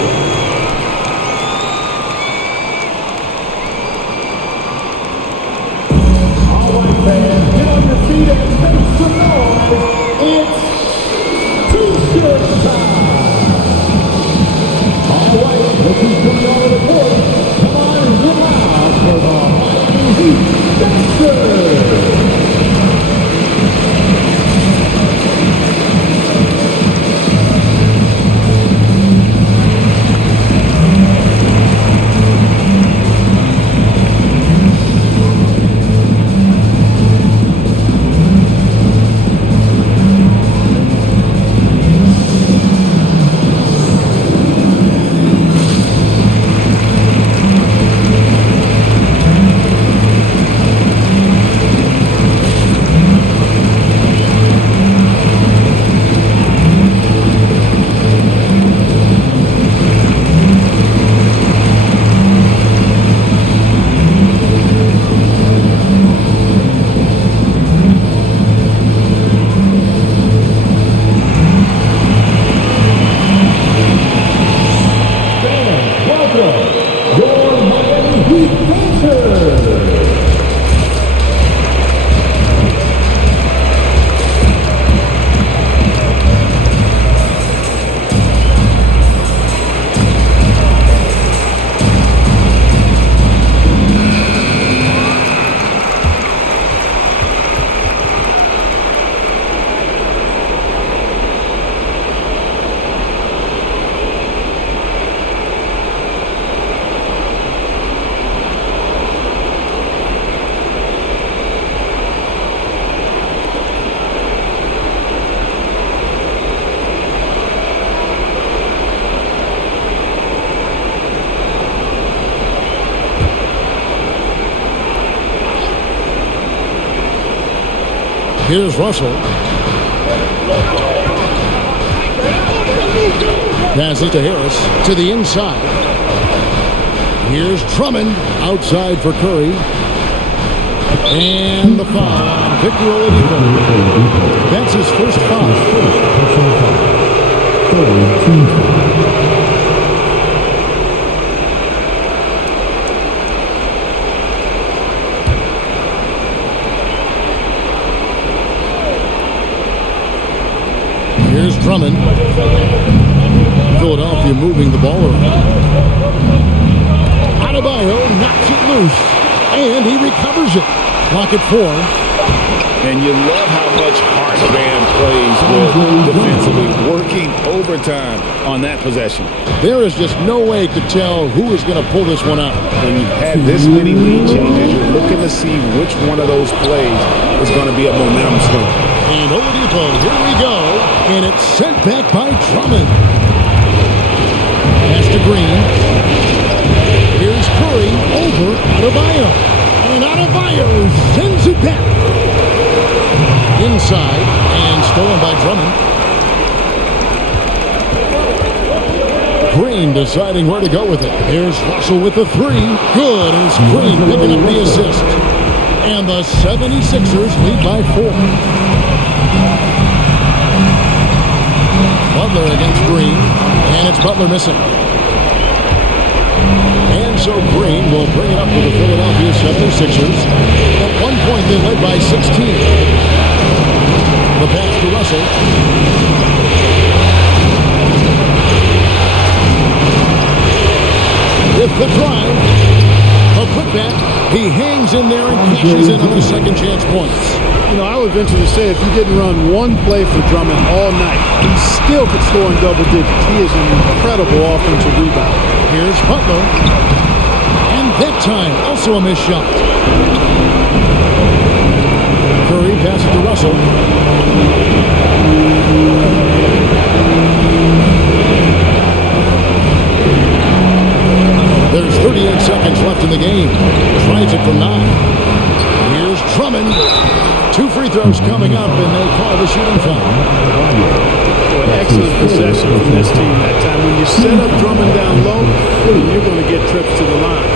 All right, fans, get on your feet and make some noise. It's T-shirt time. All right, let's keep coming over the court. Come on and get loud for the Miami Heat Dancers. Here's Russell. Pass it to Harris to the inside. Here's Drummond outside for Curry. And the foul on Victor Oladipo. That's his first foul. Here's Drummond. Philadelphia moving the ball around. Adebayo knocks it loose, and he recovers it. Clock at 4. And you love how much heart Van plays with defensively, working overtime on that possession. There is just no way to tell who is going to pull this one out. When you've had this many lead changes, you're looking to see which one of those plays is going to be a momentum swing. And Oladipo, here we go, and it's sent back by Drummond. Pass to Green. Here's Curry over Adebayo. And Adebayo sends it back. Inside, and stolen by Drummond. Green deciding where to go with it. Here's Russell with the 3. Good, as Green picking up the assist. And the 76ers lead by 4. Butler against Green, and it's Butler missing. And so Green will bring it up for the Philadelphia 76ers. At one point, they led by 16. The pass to Russell. With the drive, a putback. He hangs in there and cashes in on the second chance points. You know, I would venture to say if you didn't run one play for Drummond all night, he still could score in double digits. He is an incredible offensive rebounder. Here's Butler. And that time, also a missed shot. Curry passes to Russell. There's 38 seconds left in the game. Tries it from 9. Here's Drummond. 2 free throws coming up, and they call the shooting foul. Excellent possession from this team that time. When you set up Drummond down low, you're going to get trips to the line.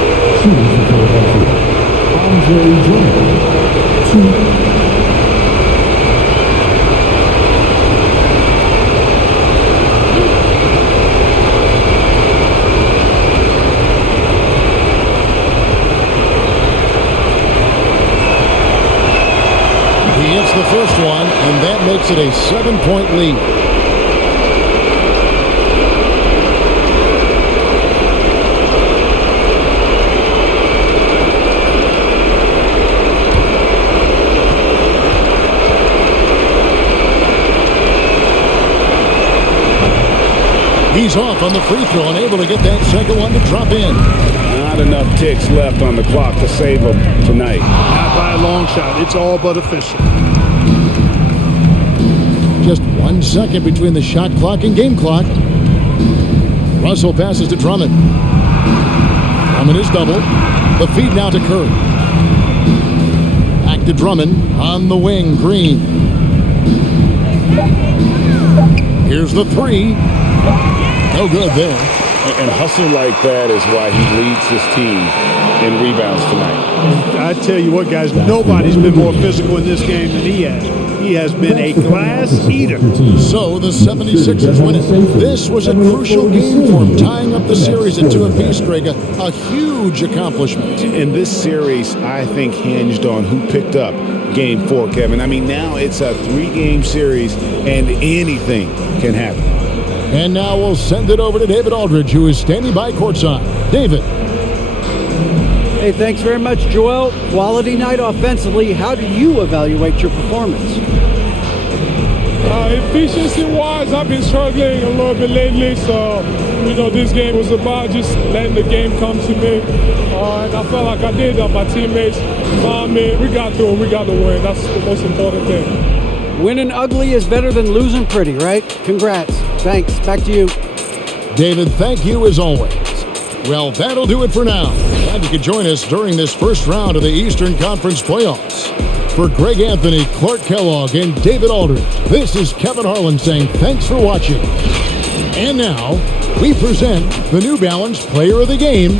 He hits the first one, and that makes it a 7-point lead. He's off on the free throw and able to get that second one to drop in. Not enough ticks left on the clock to save him tonight. Not by a long shot. It's all but official. Just 1 second between the shot clock and game clock. Russell passes to Drummond. Drummond is doubled. The feed now to Curry. Back to Drummond on the wing. Green. Here's the 3. No good there. And hustle like that is why he leads this team in rebounds tonight. I tell you what, guys, nobody's been more physical in this game than he has. He has been a glass eater. So the 76ers win it. This was a crucial game for him, tying up the series at 2 apiece, Greg. A huge accomplishment. In this series, I think hinged on who picked up Game 4, Kevin. I mean, now it's a 3-game series, and anything can happen. And now we'll send it over to David Aldridge, who is standing by courtside. David. Hey, thanks very much, Joel. Quality night offensively. How do you evaluate your performance? Efficiency-wise, I've been struggling a little bit lately, so, this game was about just letting the game come to me. And I felt like I did that. My teammates found me. We got to win. That's the most important thing. Winning ugly is better than losing pretty, right? Congrats. Thanks. Back to you. David, thank you as always. Well, that'll do it for now. Glad you could join us during this first round of the Eastern Conference playoffs. For Greg Anthony, Clark Kellogg, and David Aldridge, this is Kevin Harlan saying thanks for watching. And now, we present the New Balance Player of the Game,